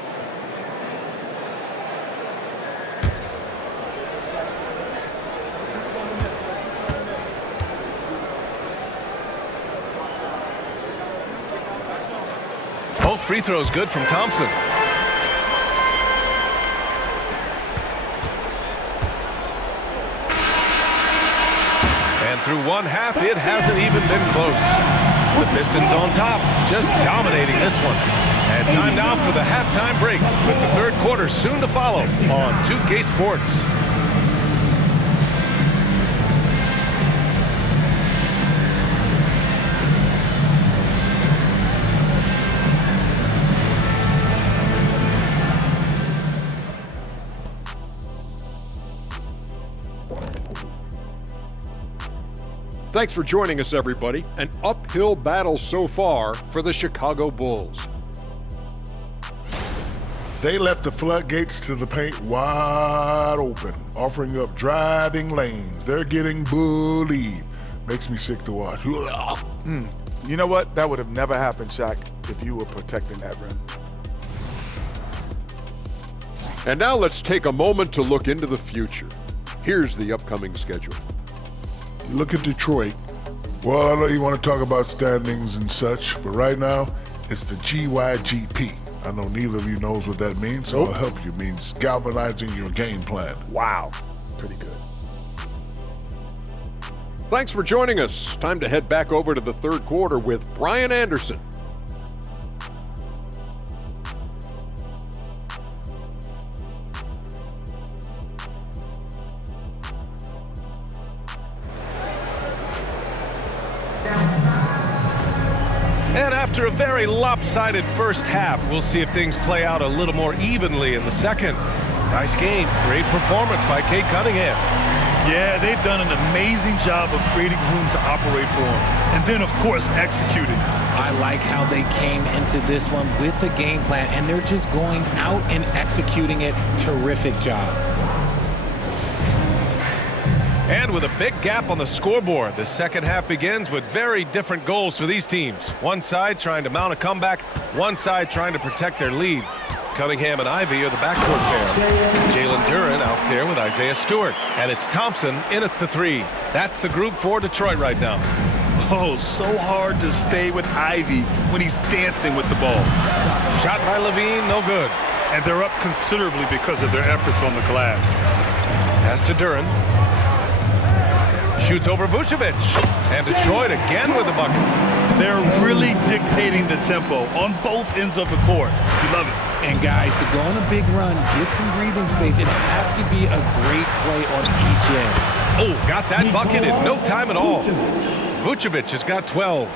Both free throws good from Thompson. Through one half, it hasn't even been close. The Pistons on top, just dominating this one. And time now for the halftime break, with the third quarter soon to follow on 2K Sports. Thanks for joining us, everybody. An uphill battle so far for the Chicago Bulls. They left the floodgates to the paint wide open, offering up driving lanes. They're getting bullied. Makes me sick to watch. You know what? That would have never happened, Shaq, if you were protecting that rim. And now let's take a moment to look into the future. Here's the upcoming schedule. Look at Detroit. Well, I know you want to talk about standings and such, but right now, it's the GYGP. I know neither of you knows what that means, so I'll help you. It means galvanizing your game plan. Wow. Pretty good. Thanks for joining us. Time to head back over to the third quarter with Brian Anderson. And after a very lopsided first half, we'll see if things play out a little more evenly in the second. Nice game. Great performance by Cade Cunningham. Yeah, they've done an amazing job of creating room to operate for him. And then, of course, executing. I like how they came into this one with a game plan, and they're just going out and executing it. Terrific job. And with a big gap on the scoreboard, the second half begins with very different goals for these teams. One side trying to mount a comeback, one side trying to protect their lead. Cunningham and Ivy are the backcourt pair. Jalen Duren out there with Isaiah Stewart. And it's Thompson in at the 3. That's the group for Detroit right now. Oh, so hard to stay with Ivy when he's dancing with the ball. Shot by Levine, no good. And they're up considerably because of their efforts on the glass. Pass to Duren. Shoots over Vucevic. And Detroit again with the bucket. They're really dictating the tempo on both ends of the court. You love it. And guys, to go on a big run, get some breathing space, it has to be a great play on each end. Oh, got that bucket in no time at all. Vucevic has got 12.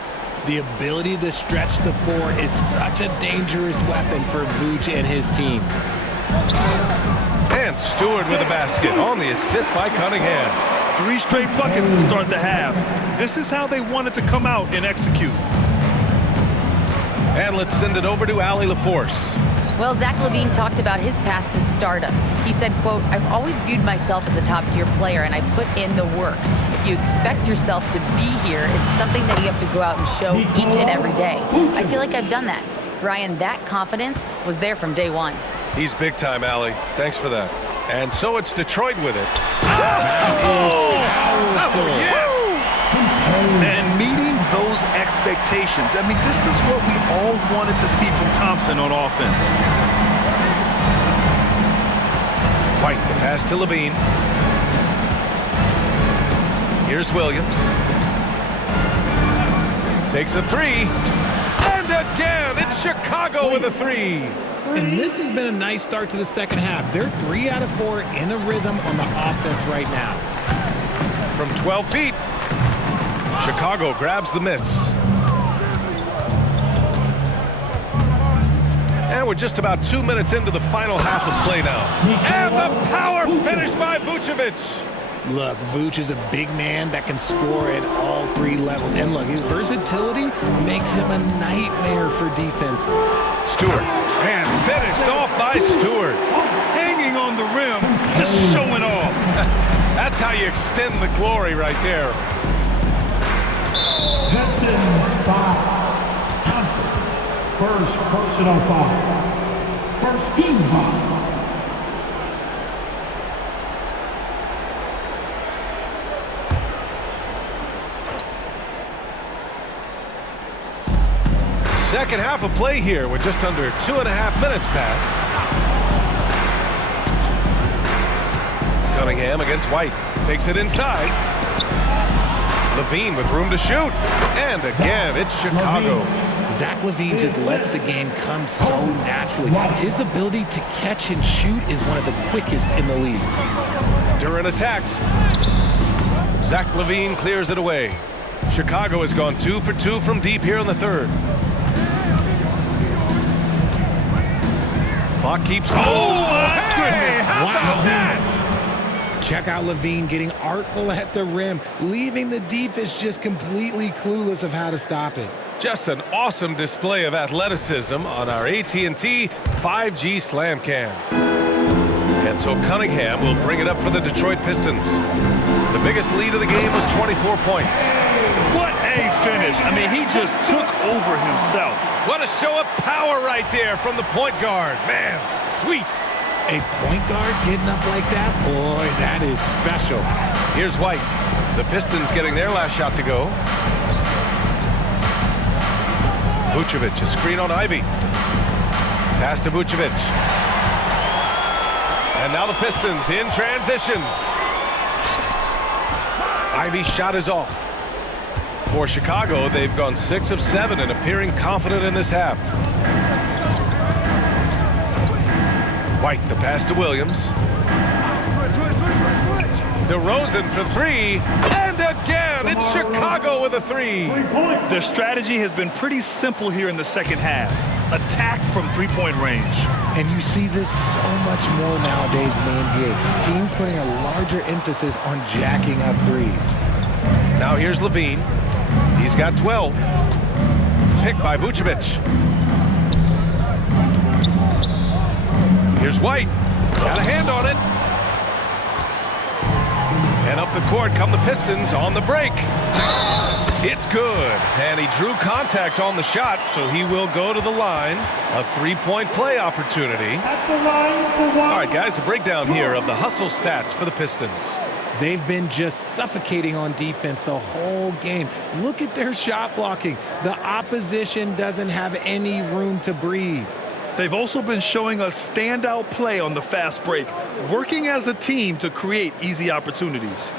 The ability to stretch the floor is such a dangerous weapon for Vooch and his team. And Stewart with a basket on the assist by Cunningham. 3 straight buckets to start the half. This is how they wanted to come out and execute. And let's send it over to Allie LaForce. Well, Zach LaVine talked about his path to stardom. He said, quote, "I've always viewed myself as a top-tier player, and I put in the work. If you expect yourself to be here, it's something that you have to go out and show each and every day. I feel like I've done that." Brian, that confidence was there from day one. He's big time, Allie. Thanks for that. And so it's Detroit with it. And meeting those expectations. I mean, this is what we all wanted to see from Thompson on offense. White, the pass to Levine. Here's Williams. Takes a 3. And again, it's Chicago with a 3. And this has been a nice start to the second half. They're 3 out of 4 in a rhythm on the offense right now. From 12 feet, Chicago grabs the miss. And we're just about 2 minutes into the final half of play now. And the power finish by Vucevic. Look, Vooch is a big man that can score at all 3 levels. And look, his versatility makes him a nightmare for defenses. Stewart, and finished off by Stewart. Hanging on the rim, just showing off. That's how you extend the glory right there. Pistons foul. Thompson. First personal foul. First team foul. Second half of play here with just under 2.5 minutes passed. Cunningham against White. Takes it inside. Levine with room to shoot. And again, it's Chicago. Zach LaVine just lets the game come so naturally. His ability to catch and shoot is one of the quickest in the league. During attacks, Zach LaVine clears it away. Chicago has gone 2 for 2 from deep here in the third. Clock keeps going. Oh, my goodness. How about that? Check out LaVine getting artful at the rim, leaving the defense just completely clueless of how to stop it. Just an awesome display of athleticism on our AT&T 5G Slam Cam. And so Cunningham will bring it up for the Detroit Pistons. The biggest lead of the game was 24 points. What a finish. I mean, he just took over himself. What a show of power right there from the point guard. Man, sweet. A point guard getting up like that? Boy, that is special. Here's White. The Pistons getting their last shot to go. Vucevic, a screen on Ivy. Pass to Vucevic. And now the Pistons in transition. Ivy's shot is off. For Chicago, they've gone 6 of 7 and appearing confident in this half. White, the pass to Williams. DeRozan for 3. And again, it's Chicago with a 3. Their strategy has been pretty simple here in the second half. Attack from 3-point range. And you see this so much more nowadays in the NBA. Teams putting a larger emphasis on jacking up threes. Now here's Levine. He's got 12. Picked by Vucevic. Here's White. Got a hand on it. And up the court come the Pistons on the break. It's good. And he drew contact on the shot, so he will go to the line. A 3-point play opportunity. At the line for one. All right, guys, a breakdown here of the hustle stats for the Pistons. They've been just suffocating on defense the whole game. Look at their shot blocking. The opposition doesn't have any room to breathe. They've also been showing us standout play on the fast break, working as a team to create easy opportunities.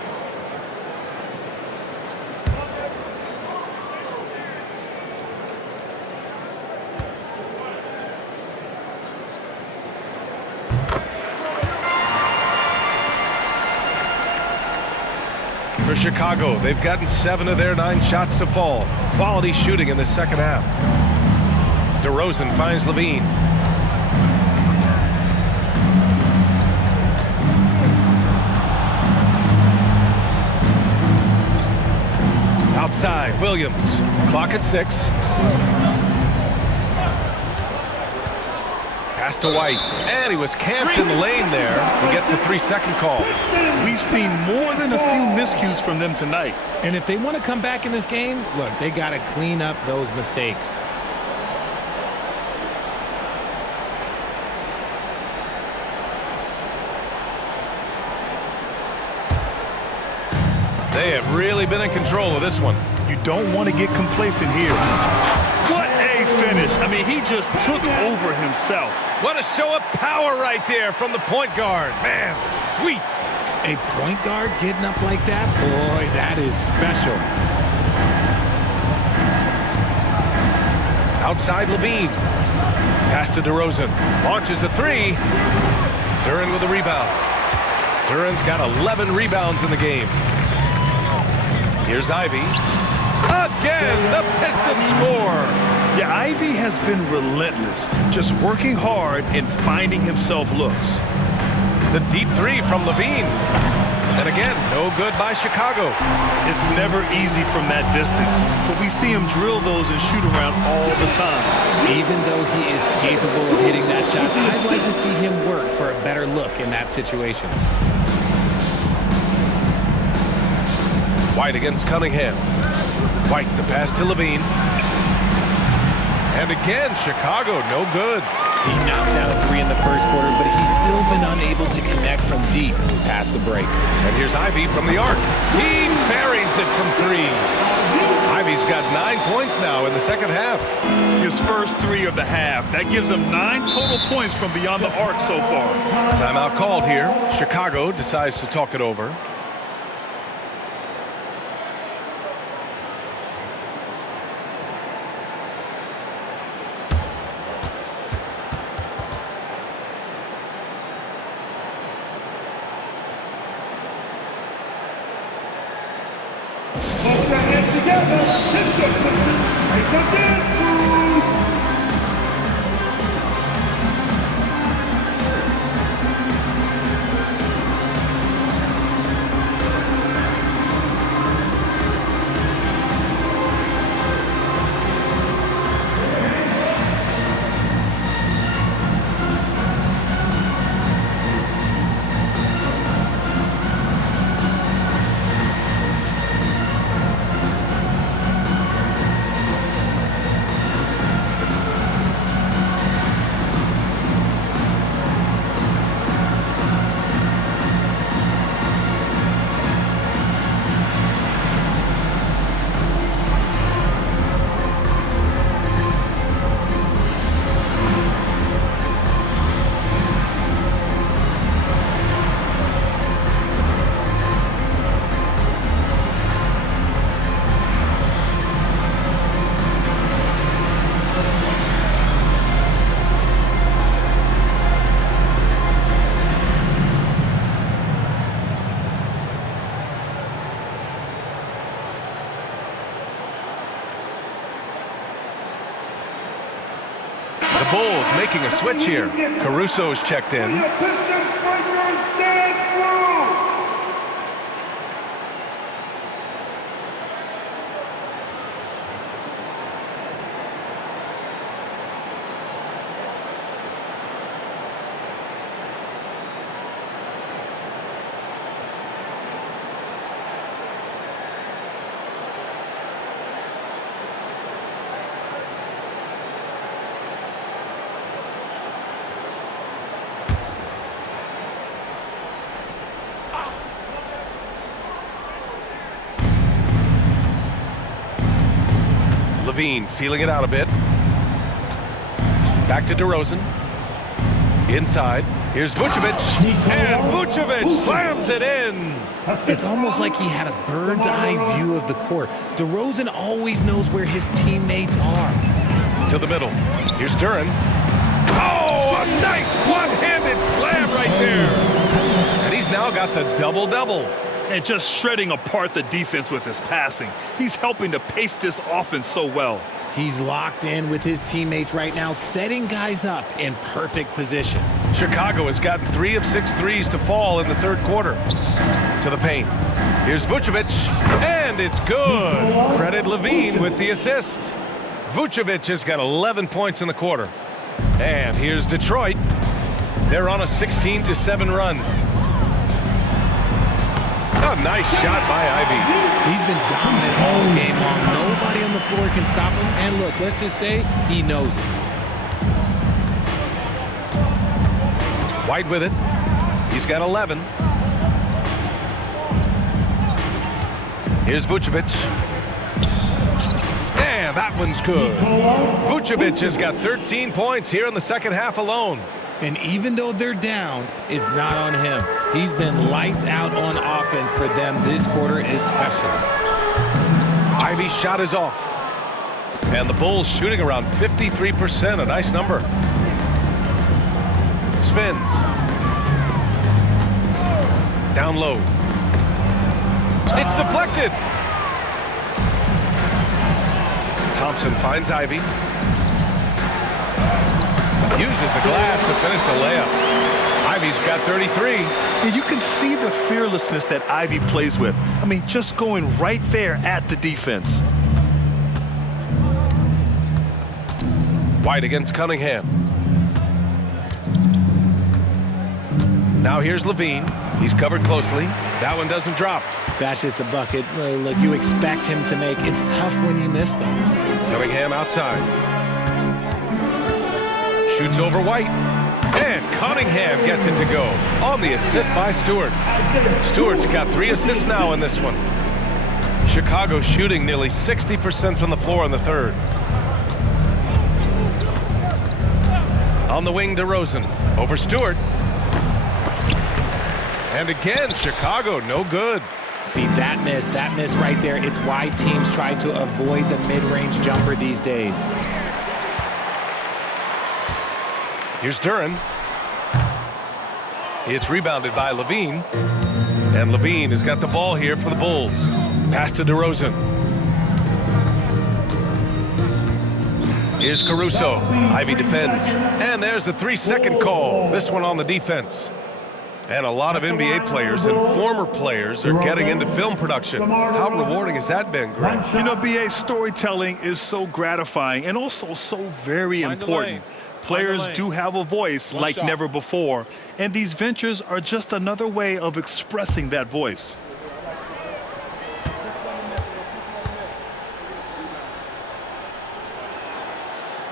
for Chicago. They've gotten 7 of their 9 shots to fall. Quality shooting in the second half. DeRozan finds Levine. Outside, Williams. Clock at 6. Pass to White, and he was camped in the lane there. He gets a 3-second call. We've seen more than a few miscues from them tonight. And if they want to come back in this game, look, they got to clean up those mistakes. They have really been in control of this one. You don't want to get complacent here. What a finish. I mean, he just took over himself. What a show of power right there from the point guard. Man, sweet. A point guard getting up like that? Boy, that is special. Outside Levine. Pass to DeRozan. Launches a 3. Duren with a rebound. Duren's got 11 rebounds in the game. Here's Ivy. Again, the Pistons score. Yeah, Ivy has been relentless, just working hard and finding himself looks. The deep 3 from Levine. And again, no good by Chicago. It's never easy from that distance, but we see him drill those and shoot around all the time. Even though he is capable of hitting that shot, I'd like to see him work for a better look in that situation. White against Cunningham. White, the pass to Levine. And again, Chicago, no good. He knocked down a 3 in the first quarter, but he's still been unable to connect from deep past the break. And here's Ivy from the arc. He buries it from 3. Ivy's got 9 points now in the second half. His first 3 of the half. That gives him 9 total points from beyond the arc so far. Timeout called here. Chicago decides to talk it over. Bulls making a switch here. Caruso's checked in. Levine feeling it out a bit. Back to DeRozan. Inside. Here's Vucevic. And Vucevic slams it in. It's almost like he had a bird's eye view of the court. DeRozan always knows where his teammates are. To the middle. Here's Duren. Oh, a nice one-handed slam right there. And he's now got the double-double. and just shredding apart the defense with his passing. He's helping to pace this offense so well. He's locked in with his teammates right now, setting guys up in perfect position. Chicago has gotten 3 of 6 threes to fall in the third quarter. To the paint. Here's Vucevic, and it's good. Credit Levine with the assist. Vucevic has got 11 points in the quarter. And here's Detroit. They're on a 16-7 run. A nice shot by Ivy. He's been dominant all game long. Nobody on the floor can stop him. And look, let's just say he knows it. White with it. He's got 11. Here's Vucevic. And that one's good. Vucevic has got 13 points here in the second half alone. And even though they're down, it's not on him. He's been lights out on offense for them this quarter especially. Ivy's shot is off. And the Bulls shooting around 53%, a nice number. Spins. Down low. It's deflected. Thompson finds Ivy. Uses the glass to finish the layup. Ivy's got 33. And you can see the fearlessness that Ivy plays with. I mean, just going right there at the defense. White against Cunningham. Now here's Levine. He's covered closely. That one doesn't drop. That's just a bucket. Look, you expect him to make. It's tough when you miss those. Cunningham outside. Shoots over White. And Cunningham gets it to go on the assist by Stewart. Stewart's got 3 assists now in this one. Chicago shooting nearly 60% from the floor in the third. On the wing, DeRozan. Over Stewart. And again, Chicago, no good. See, that miss right there. It's why teams try to avoid the mid-range jumper these days. Here's Duren. It's rebounded by Levine. And Levine has got the ball here for the Bulls. Pass to DeRozan. Here's Caruso. Ivy defends. And there's a 3-second call. This one on the defense. And a lot of NBA players and former players are getting into film production. How rewarding has that been, Greg? You know, BA, storytelling is so gratifying and also so very important. Players do have a voice like never before, and these ventures are just another way of expressing that voice.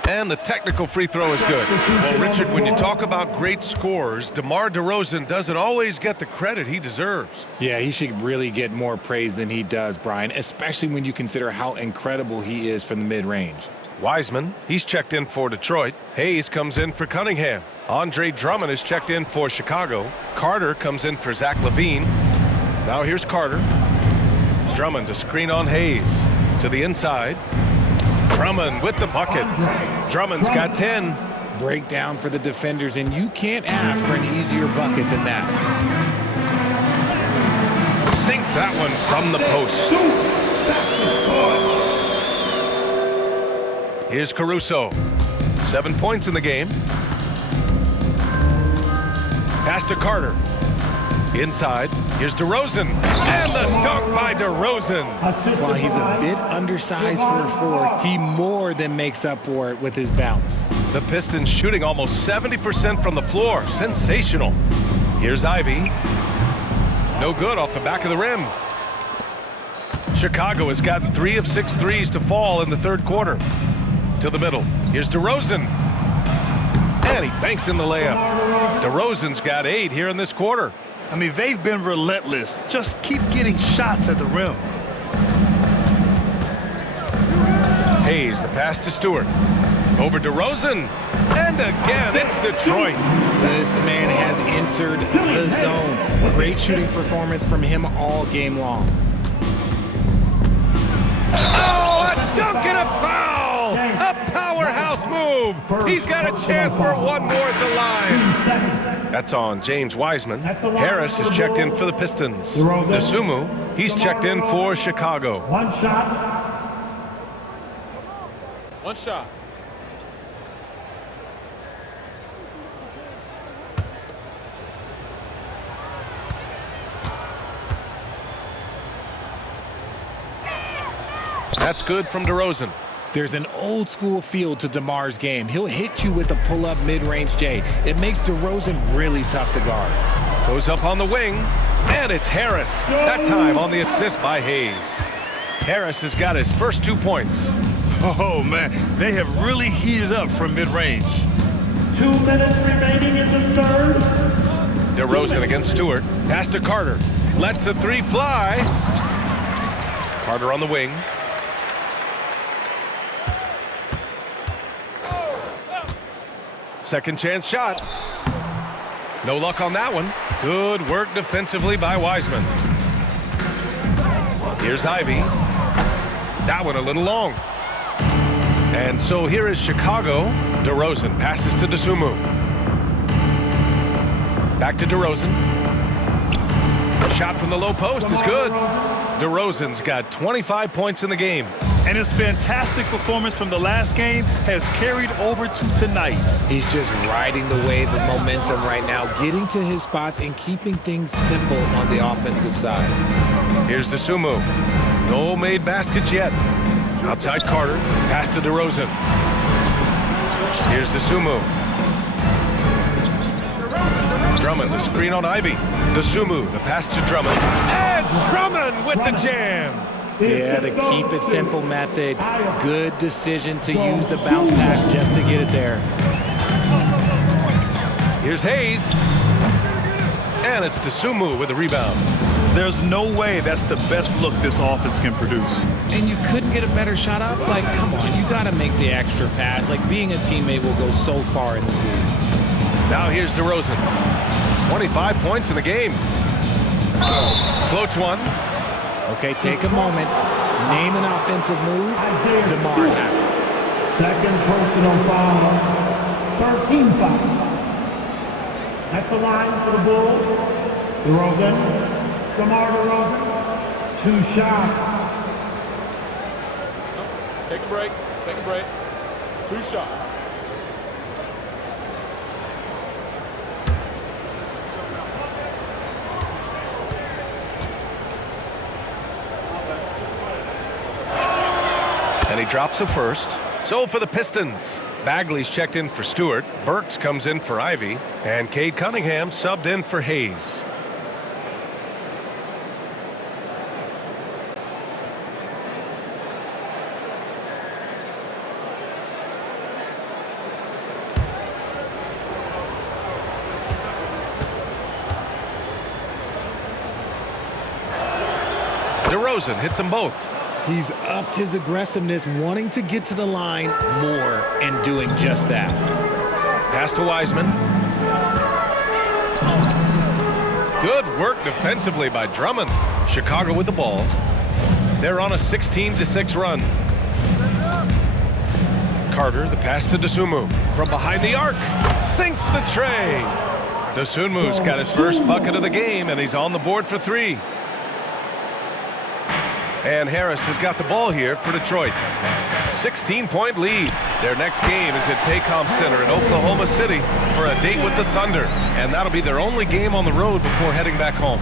And the technical free throw is good. Well, Richard, when you talk about great scorers, DeMar DeRozan doesn't always get the credit he deserves. Yeah, he should really get more praise than he does, Brian, especially when you consider how incredible he is from the mid-range. Wiseman, he's checked in for Detroit. Hayes comes in for Cunningham. Andre Drummond is checked in for Chicago. Carter comes in for Zach LaVine. Now here's Carter. Drummond to screen on Hayes. To the inside. Drummond with the bucket. Drummond's got 10. Breakdown for the defenders, and you can't ask for an easier bucket than that. Sinks that one from the post. Here's Caruso. 7 points in the game. Pass to Carter. Inside. Here's DeRozan. And the dunk by DeRozan. While he's a bit undersized for a forward, he more than makes up for it with his bounce. The Pistons shooting almost 70% from the floor. Sensational. Here's Ivy. No good off the back of the rim. Chicago has gotten 3 of 6 threes to fall in the third quarter. To the middle. Here's DeRozan. And he banks in the layup. DeRozan's got 8 here in this quarter. I mean, they've been relentless. Just keep getting shots at the rim. Hayes, the pass to Stewart. Over DeRozan. And again, it's Detroit. This man has entered the zone. Great shooting performance from him all game long. Oh, a dunk and a foul! A powerhouse move. He's got a chance for one more at the line. That's on James Wiseman. Harris is checked in for the Pistons. DeSumo, he's checked in for Chicago. One shot. One shot. That's good from DeRozan. There's an old school feel to DeMar's game. He'll hit you with a pull-up mid-range J. It makes DeRozan really tough to guard. Goes up on the wing, and it's Harris. That time on the assist by Hayes. Harris has got his first 2 points. Oh, man, they have really heated up from mid-range. 2 minutes remaining in the third. DeRozan against Stewart. Pass to Carter. Lets the three fly. Carter on the wing. Second chance shot. No luck on that one. Good work defensively by Wiseman. Here's Ivy. That one a little long. And so here is Chicago. DeRozan passes to DeSumo. Back to DeRozan. Shot from the low post is good. DeRozan's got 25 points in the game. And his fantastic performance from the last game has carried over to tonight. He's just riding the wave of momentum right now, getting to his spots and keeping things simple on the offensive side. Here's DeSumo. No made baskets yet. Outside Carter. Pass to DeRozan. Here's DeSumo. Drummond, the screen on Ivy. DeSumo, the pass to Drummond. And Drummond with the jam. Yeah, the keep it simple method. Good decision to use the bounce pass just to get it there. Here's Hayes. And it's DeSumo with the rebound. There's no way that's the best look this offense can produce. And you couldn't get a better shot off? Like, come on, you got to make the extra pass. Like, being a teammate will go so far in this league. Now here's DeRozan. 25 points in the game. Floats one. Okay, take a moment. Name an offensive move. DeMar has it. Second personal foul. 13 foul. At the line for the Bulls. DeRozan. DeMar DeRozan. 2 shots. Take a break. Take a break. 2 shots. And he drops a first. So for the Pistons, Bagley's checked in for Stewart. Burks comes in for Ivy. And Cade Cunningham subbed in for Hayes. DeRozan hits them both. He's upped his aggressiveness, wanting to get to the line more and doing just that. Pass to Wiseman. Good work defensively by Drummond. Chicago with the ball. They're on a 16-6 run. Carter, the pass to DeSumo. From behind the arc. Sinks the tray. DeSumu's got his first bucket of the game, and he's on the board for 3. And Harris has got the ball here for Detroit. 16-point lead. Their next game is at Paycom Center in Oklahoma City for a date with the Thunder. And that'll be their only game on the road before heading back home.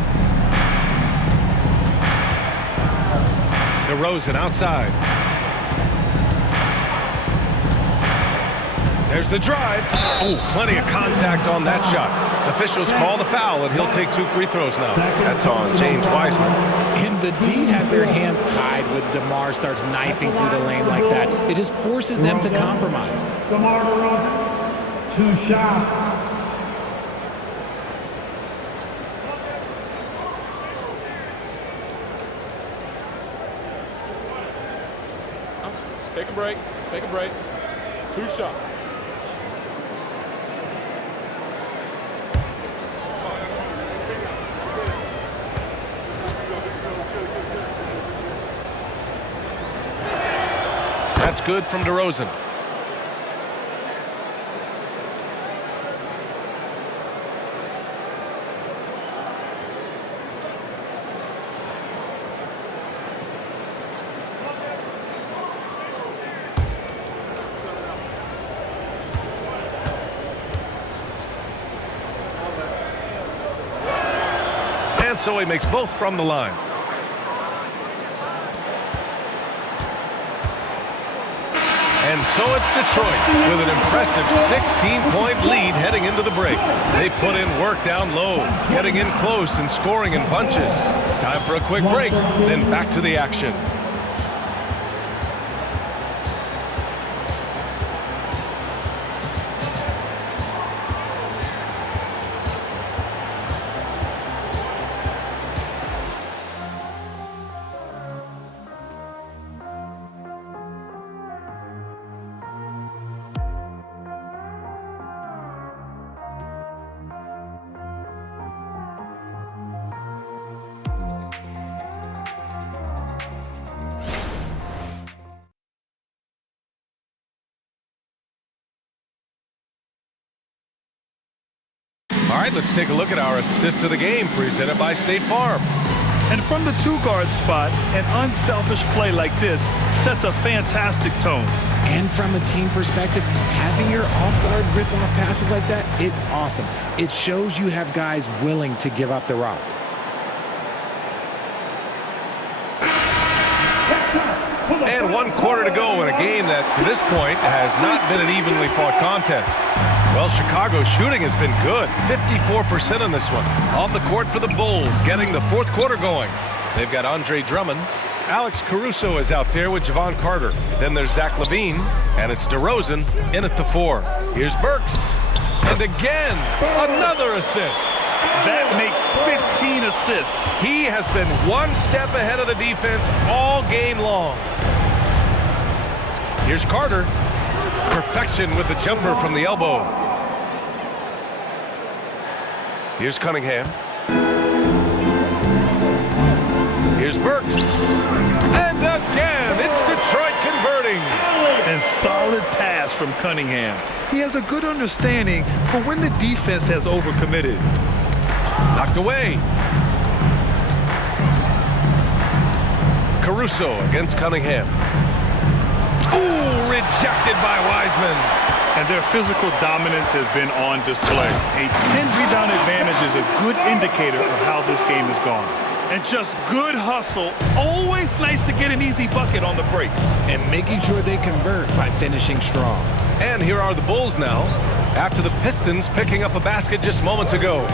DeRozan outside. There's the drive. Oh, plenty of contact on that shot. Officials call the foul, and he'll take 2 free throws now. That's on James Wiseman. And the D has their hands tied when DeMar starts knifing through the lane like that. It just forces them to compromise. DeMar DeRozan, 2 shots. Take a break. Take a break. 2 shots. That's good from DeRozan. And so he makes both from the line. And so it's Detroit with an impressive 16-point lead heading into the break. They put in work down low, getting in close and scoring in bunches. Time for a quick break, then back to the action. All right, let's take a look at our assist of the game presented by State Farm. And from the two-guard spot, an unselfish play like this sets a fantastic tone. And from a team perspective, having your off-guard rip-off passes like that, it's awesome. It shows you have guys willing to give up the rock. And 1 quarter to go in a game that, to this point, has not been an evenly fought contest. Well, Chicago's shooting has been good, 54% on this one. On the court for the Bulls, getting the fourth quarter going. They've got Andre Drummond. Alex Caruso is out there with Javon Carter. Then there's Zach LaVine, and it's DeRozan in at the 4. Here's Burks. And again, another assist. That makes 15 assists. He has been one step ahead of the defense all game long. Here's Carter. Perfection with the jumper from the elbow. Here's Cunningham. Here's Burks. And again, it's Detroit converting. And solid pass from Cunningham. He has a good understanding for when the defense has overcommitted. Knocked away. Caruso against Cunningham. Ooh, rejected by Wiseman. And their physical dominance has been on display. A 10-rebound advantage is a good indicator of how this game has gone. And just good hustle. Always nice to get an easy bucket on the break. And making sure they convert by finishing strong. And here are the Bulls now, after the Pistons picking up a basket just moments ago.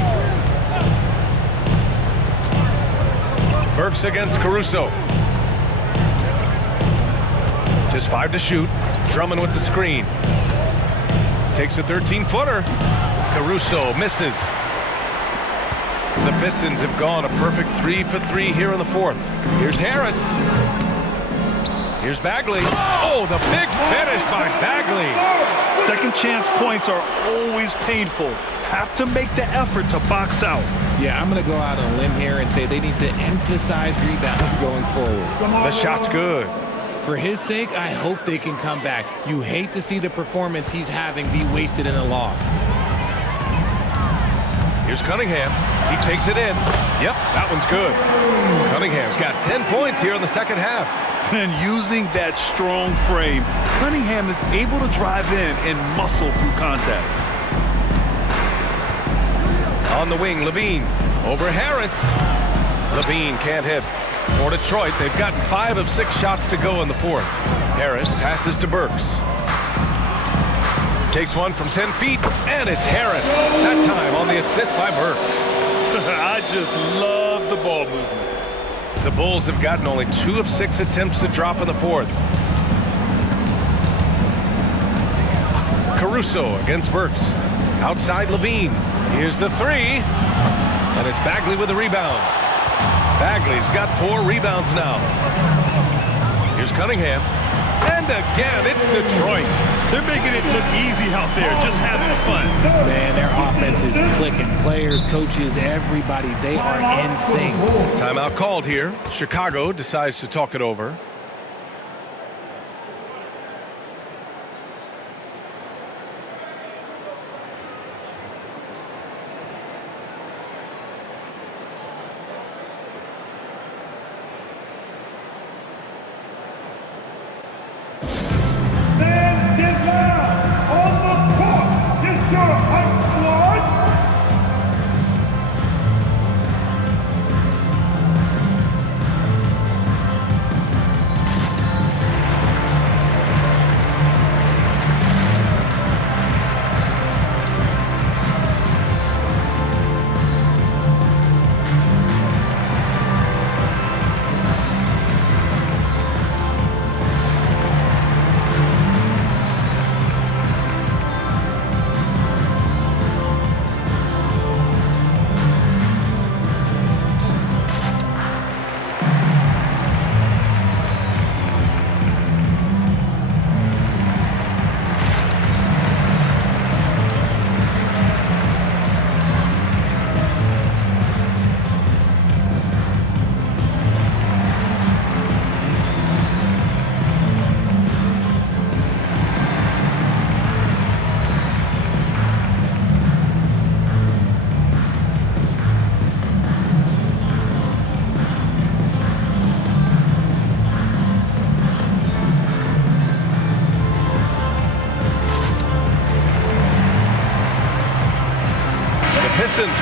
Burks against Caruso. Just 5 to shoot. Drummond with the screen. Takes a 13-footer. Caruso misses. The Pistons have gone a perfect 3 for 3 here in the fourth. Here's Harris. Here's Bagley. Oh, the big finish by Bagley. Second chance points are always painful. Have to make the effort to box out. Yeah, I'm going to go out on a limb here and say they need to emphasize rebounding going forward. The shot's good. For his sake, I hope they can come back. You hate to see the performance he's having be wasted in a loss. Here's Cunningham. He takes it in. Yep, that one's good. Cunningham's got 10 points here in the second half. And using that strong frame, Cunningham is able to drive in and muscle through contact. On the wing, LaVine over Harris. LaVine can't hit. For Detroit, they've gotten 5 of 6 shots to go in the fourth. Harris passes to Burks. Takes one from 10 feet, and it's Harris. That time on the assist by Burks. I just love the ball movement. The Bulls have gotten only 2 of 6 attempts to drop in the fourth. Caruso against Burks. Outside LaVine. Here's the 3. And it's Bagley with the rebound. Bagley's got 4 rebounds now. Here's Cunningham. And again, it's Detroit. They're making it look easy out there, just having fun. Man, their offense is clicking. Players, coaches, everybody, they are in sync. Timeout called here. Chicago decides to talk it over.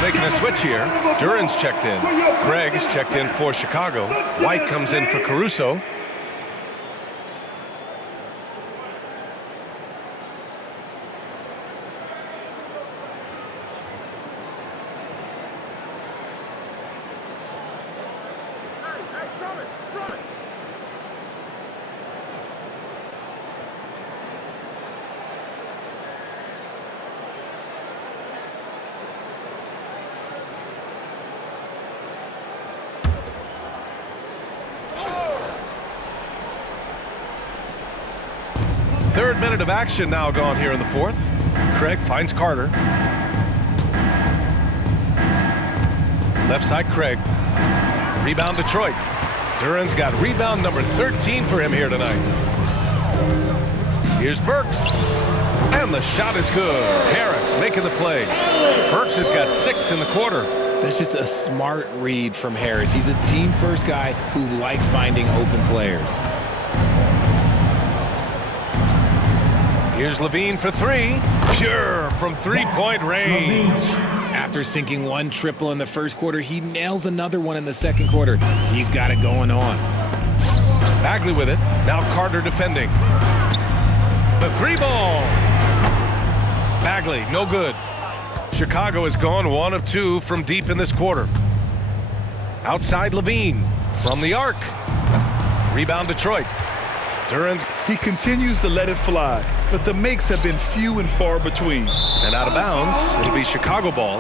making a switch here. Duran's checked in. Craig is checked in for Chicago. White comes in for Caruso. Third minute of action now gone here in the fourth. Craig finds Carter. Left side Craig. Rebound Detroit. Duran's got rebound number 13 for him here tonight. Here's Burks. And the shot is good. Harris making the play. Burks has got 6 in the quarter. That's just a smart read from Harris. He's a team-first guy who likes finding open players. Here's Levine for 3. Pure from three-point range. After sinking one triple in the first quarter, he nails another one in the second quarter. He's got it going on. Bagley with it. Now Carter defending. The 3-ball. Bagley, no good. Chicago has gone 1 of 2 from deep in this quarter. Outside Levine from the arc. Rebound Detroit. Duran's. He continues to let it fly, but the makes have been few and far between. And out of bounds, it'll be Chicago ball.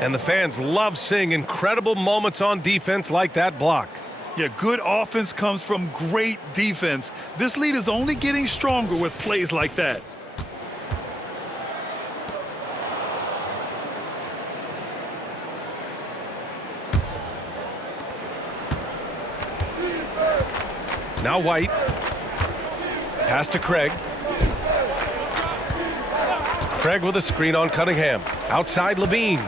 And the fans love seeing incredible moments on defense like that block. Yeah, good offense comes from great defense. This lead is only getting stronger with plays like that. Now White. Pass to Craig. Craig with a screen on Cunningham. Outside Levine.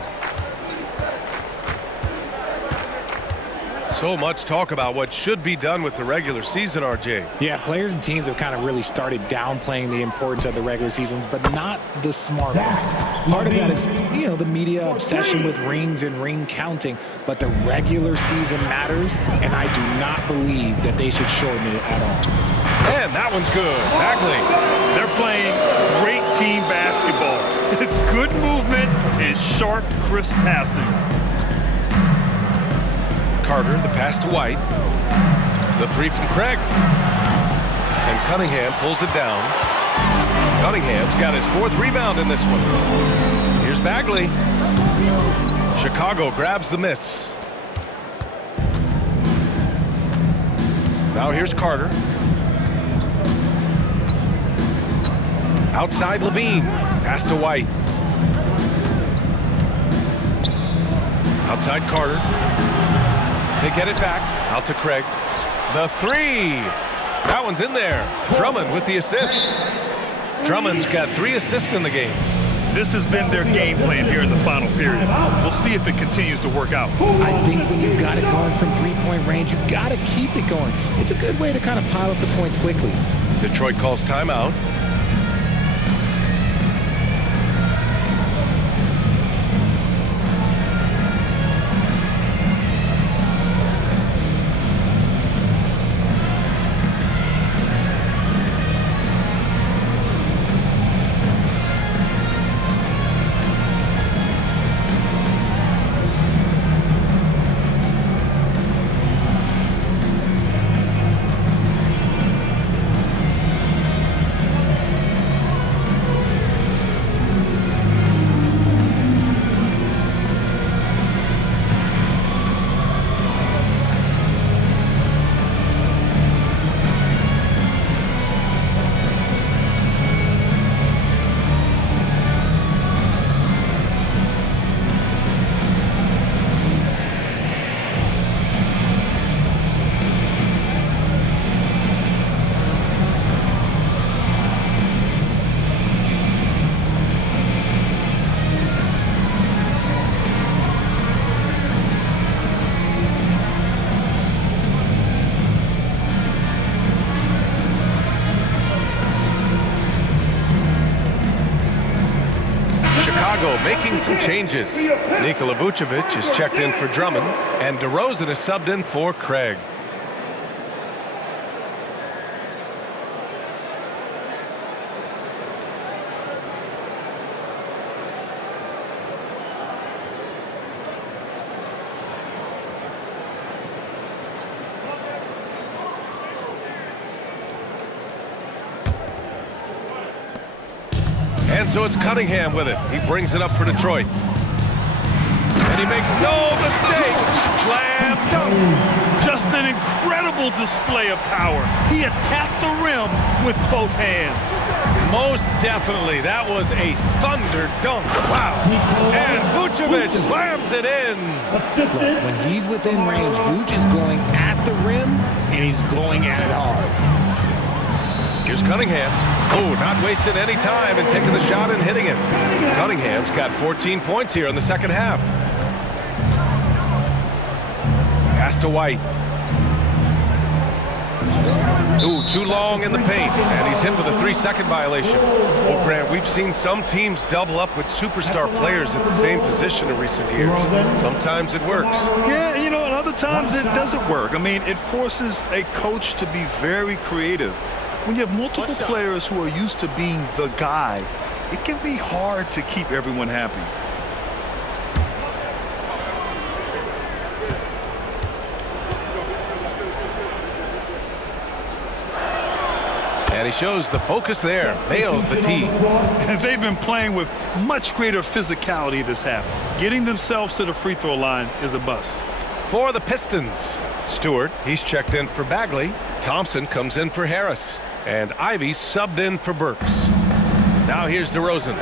So much talk about what should be done with the regular season, RJ. Yeah, players and teams have kind of really started downplaying the importance of the regular seasons, but not the smart ones. Part of that is, the media obsession with rings and ring counting, but the regular season matters, and I do not believe that they should shorten it at all. And that one's good. Bagley. They're playing great team basketball. It's good movement and sharp, crisp passing. Carter, the pass to White. The 3 from Craig. And Cunningham pulls it down. Cunningham's got his 4th rebound in this one. Here's Bagley. Chicago grabs the miss. Now here's Carter. Outside Levine. Pass to White. Outside Carter. They get it back. Out to Craig. The 3. That one's in there. Drummond with the assist. Drummond's got 3 assists in the game. This has been their game plan here in the final period. We'll see if it continues to work out. I think when you've got it going from three-point range, you've got to keep it going. It's a good way to kind of pile up the points quickly. Detroit calls timeout. making some changes. Nikola Vucevic is checked in for Drummond, and DeRozan is subbed in for Craig. And so it's Cunningham with it. He brings it up for Detroit. And he makes no mistake. Slam dunk. Just an incredible display of power. He attacked the rim with both hands. Most definitely. That was a thunder dunk. Wow. And Vucevic slams it in. When he's within range, Vuce is going at the rim, and he's going at it hard. Here's Cunningham. Oh, not wasting any time and taking the shot and hitting it. Cunningham's got 14 points here in the second half. Pass to White. Ooh, too long in the paint, and he's hit with a 3-second violation. Well, Grant, we've seen some teams double up with superstar players at the same position in recent years. Sometimes it works. Yeah, and other times it doesn't work. I mean, it forces a coach to be very creative. When you have multiple players who are used to being the guy, it can be hard to keep everyone happy. And he shows the focus there, nails the tee. And they've been playing with much greater physicality this half. Getting themselves to the free throw line is a bust. For the Pistons, Stewart, he's checked in for Bagley. Thompson comes in for Harris. And Ivy subbed in for Burks. Now here's DeRozan.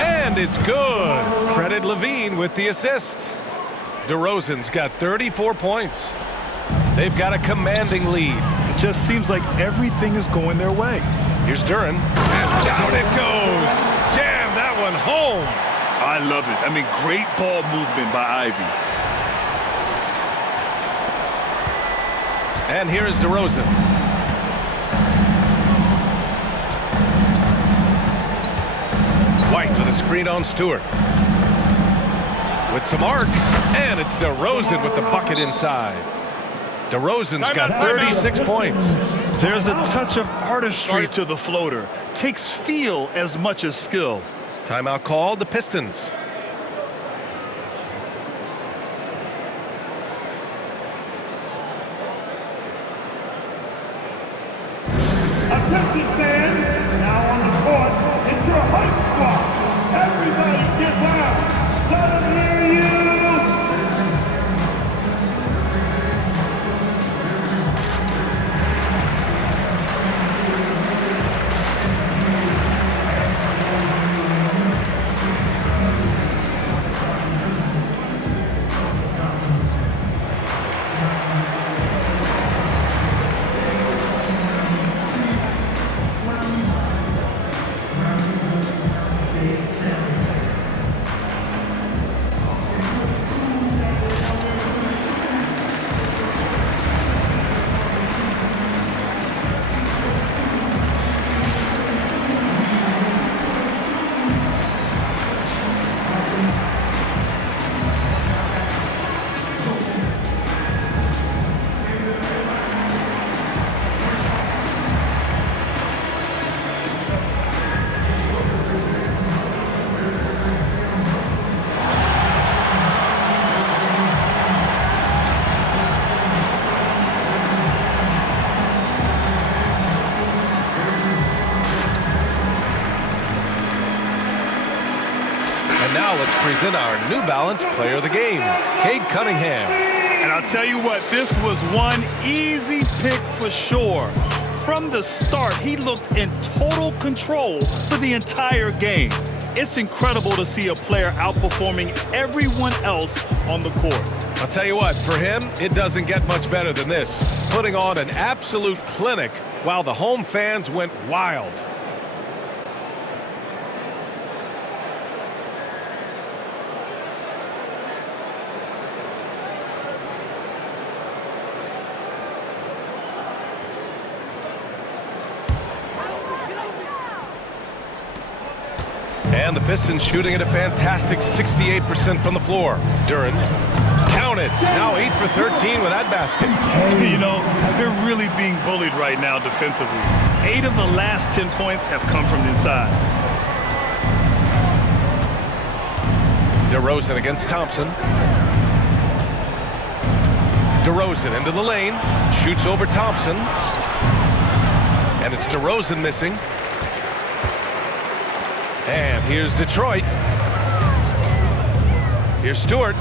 And it's good. Credit Levine with the assist. DeRozan's got 34 points. They've got a commanding lead. It just seems like everything is going their way. Here's Duren. And down it goes. Jam that one home. I love it. I mean, great ball movement by Ivy. And here is DeRozan. White with a screen on Stewart. With some arc, and it's DeRozan with the bucket inside. DeRozan's got 36 points. There's a touch of artistry to the floater. Takes feel as much as skill. Timeout called, the Pistons. Attention fans, now on the court, it's your hype squad. Everybody get loud. Let them hear you. Now let's present our New Balance Player of the Game, Cade Cunningham. And I'll tell you what, this was one easy pick for sure. From the start, he looked in total control for the entire game. It's incredible to see a player outperforming everyone else on the court. I'll tell you what, for him, it doesn't get much better than this. Putting on an absolute clinic while the home fans went wild. And the Pistons shooting at a fantastic 68% from the floor. Duren, counted. Now 8 for 13 with that basket. You know, they're really being bullied right now defensively. 8 of the last 10 points have come from inside. DeRozan against Thompson. DeRozan into the lane. Shoots over Thompson. And it's DeRozan missing. And here's Detroit. Here's Stewart.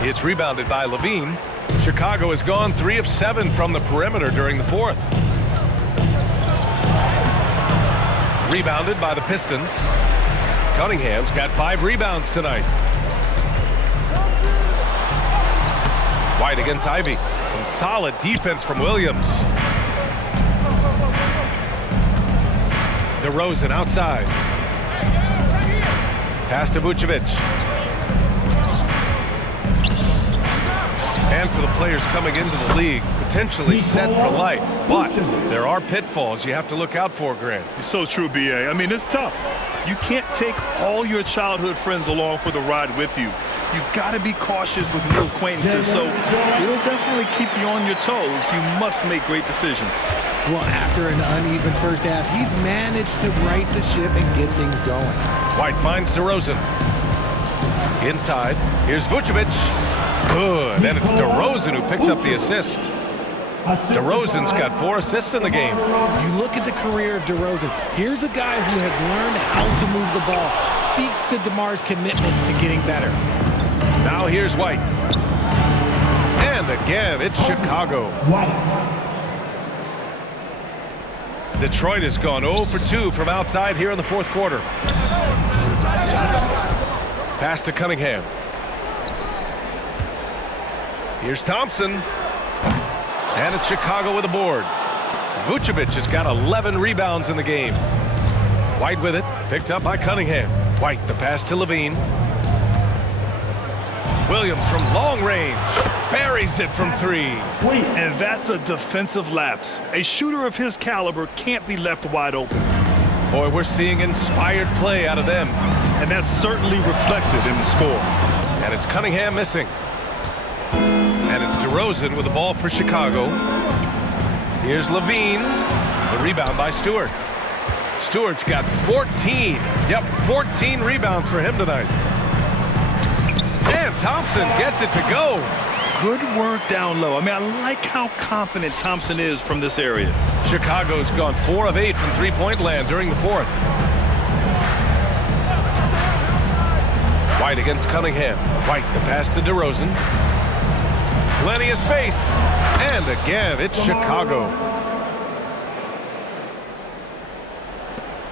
It's rebounded by Levine. Chicago has gone 3 of 7 from the perimeter during the fourth. Rebounded by the Pistons. Cunningham's got 5 rebounds tonight. White against Ivy. Some solid defense from Williams. DeRozan outside. Pass to Vucevic. And for the players coming into the league, potentially set for life. But there are pitfalls you have to look out for, Grant. It's so true, B.A. I mean, it's tough. You can't take all your childhood friends along for the ride with you. You've got to be cautious with new acquaintances, so it'll definitely keep you on your toes. You must make great decisions. Well, after an uneven first half, he's managed to right the ship and get things going. White finds DeRozan. Inside, here's Vucevic. Good, and it's DeRozan who picks up the assist. DeRozan's got 4 assists in the game. You look at the career of DeRozan. Here's a guy who has learned how to move the ball. Speaks to DeMar's commitment to getting better. Now here's White. And again, it's Chicago. Detroit has gone 0 for 2 from outside here in the fourth quarter. Pass to Cunningham. Here's Thompson. And it's Chicago with a board. Vucevic has got 11 rebounds in the game. White with it, picked up by Cunningham. White, the pass to Levine. Williams from long range. Buries it from 3. And that's a defensive lapse. A shooter of his caliber can't be left wide open. Boy, we're seeing inspired play out of them. And that's certainly reflected in the score. And it's Cunningham missing. And it's DeRozan with the ball for Chicago. Here's Levine. The rebound by Stewart. Stewart's got 14. Yep, 14 rebounds for him tonight. And Thompson gets it to go. Good work down low. I mean, I like how confident Thompson is from this area. Chicago's gone 4 of 8 from three-point land during the fourth. White against Cunningham. White, the pass to DeRozan. Plenty of space. And again, it's Chicago.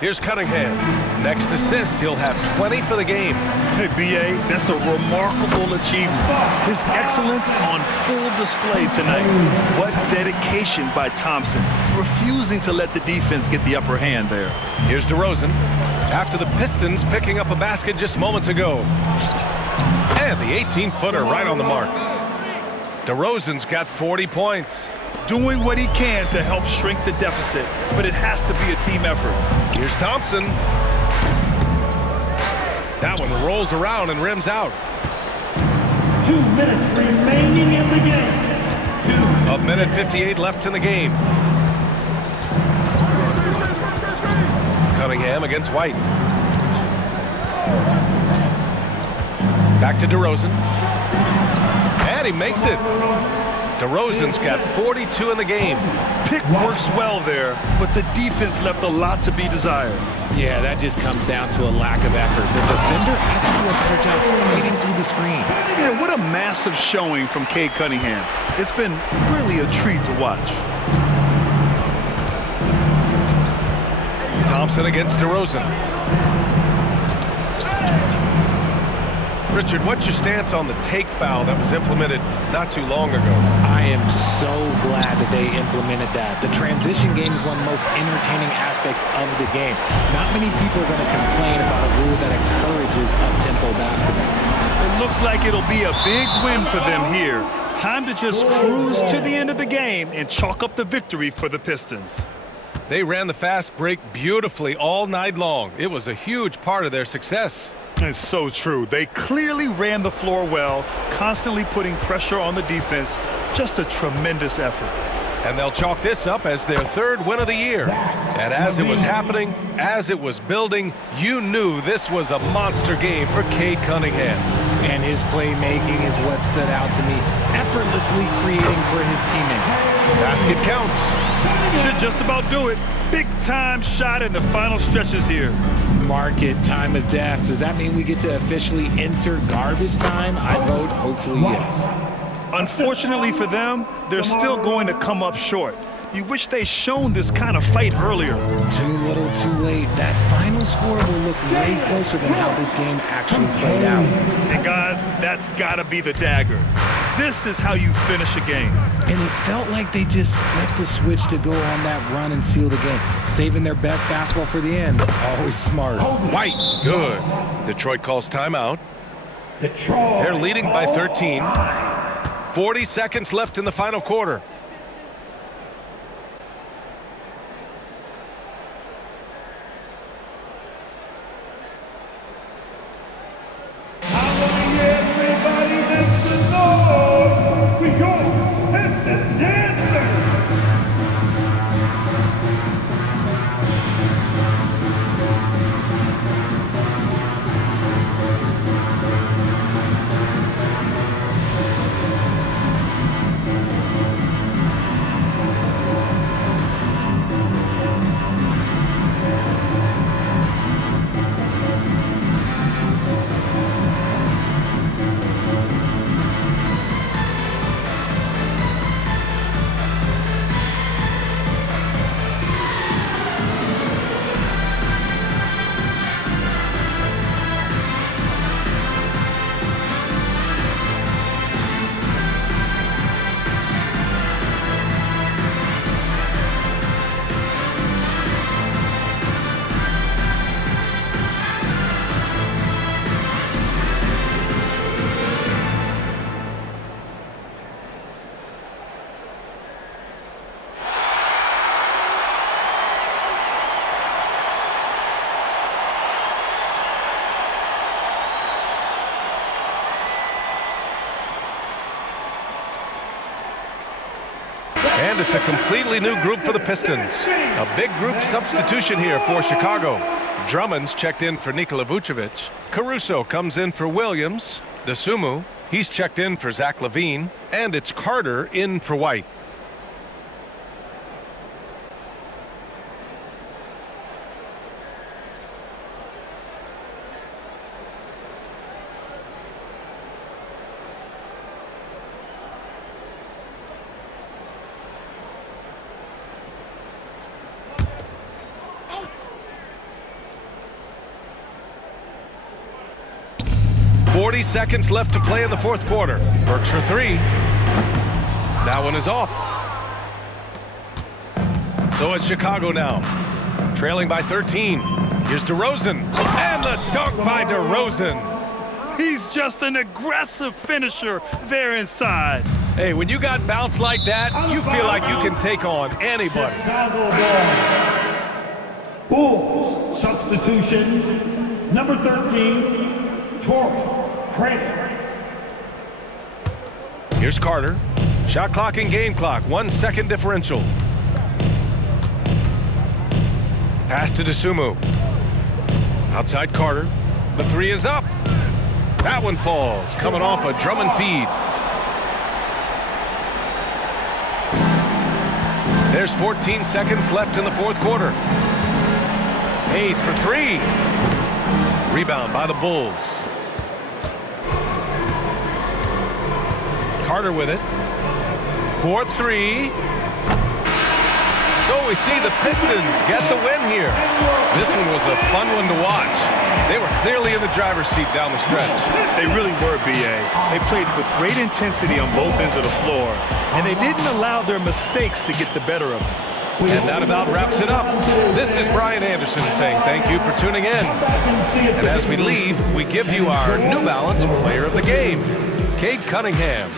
Here's Cunningham. Next assist, he'll have 20 for the game. Hey, B.A., that's a remarkable achievement. His excellence on full display tonight. What dedication by Thompson, refusing to let the defense get the upper hand there. Here's DeRozan. After the Pistons picking up a basket just moments ago. And the 18-footer right on the mark. DeRozan's got 40 points. Doing what he can to help shrink the deficit, but it has to be a team effort. Here's Thompson. That one rolls around and rims out. 2 minutes remaining in the game. 1 minute 58 left in the game. Cunningham against White. Back to DeRozan. And he makes it. DeRozan's got 42 in the game. Pick works well there, but the defense left a lot to be desired. Yeah, that just comes down to a lack of effort. The defender has to do a better job fighting through the screen. Yeah, what a massive showing from Cade Cunningham. It's been really a treat to watch. Thompson against DeRozan. Richard, what's your stance on the take foul that was implemented not too long ago? I am so glad that they implemented that. The transition game is one of the most entertaining aspects of the game. Not many people are going to complain about a rule that encourages up-tempo basketball. It looks like it'll be a big win for them here. Time to just cruise to the end of the game and chalk up the victory for the Pistons. They ran the fast break beautifully all night long. It was a huge part of their success. It's so true. They clearly ran the floor well, constantly putting pressure on the defense. Just a tremendous effort. And they'll chalk this up as their third win of the year. And as it was happening, as it was building, you knew this was a monster game for Cade Cunningham. And his playmaking is what stood out to me, effortlessly creating for his teammates. Basket counts. Should just about do it. Big time shot in the final stretches here. Mark it, time of death. Does that mean we get to officially enter garbage time? I vote hopefully yes. Unfortunately for them, they're still going to come up short. You wish they'd shown this kind of fight earlier. Too little, too late. That final score will look way closer than how this game actually played out. And guys, that's got to be the dagger. This is how you finish a game. And it felt like they just flipped the switch to go on that run and seal the game, saving their best basketball for the end. Always smart. White, good. Detroit calls timeout. They're leading by 13. 40 seconds left in the final quarter. Everybody makes some noise for your Pistons dancers. And it's a completely new group for the Pistons. A big group substitution here for Chicago. Drummond's checked in for Nikola Vucevic. Caruso comes in for Williams. Dosunmu, he's checked in for Zach LaVine. And it's Carter in for White. Seconds left to play in the fourth quarter. Works for three. That one is off. So it's Chicago now, trailing by 13. Here's DeRozan, and the dunk by DeRozan. He's just an aggressive finisher there inside. Hey, when you got bounce like that, you feel like you can take on anybody. Bulls substitution, number 13, Torrey. Here's Carter. Shot clock and game clock. 1 second differential. Pass to Dosunmu. Outside Carter. The three is up. That one falls. Coming off a Drummond feed. There's 14 seconds left in the fourth quarter. Hayes for three. Rebound by the Bulls. Carter with it. 4-3. So we see the Pistons get the win here. This one was a fun one to watch. They were clearly in the driver's seat down the stretch. They really were, B.A. They played with great intensity on both ends of the floor, and they didn't allow their mistakes to get the better of them. And that about wraps it up. This is Brian Anderson saying thank you for tuning in. And as we leave, we give you our New Balance Player of the Game, Cade Cunningham.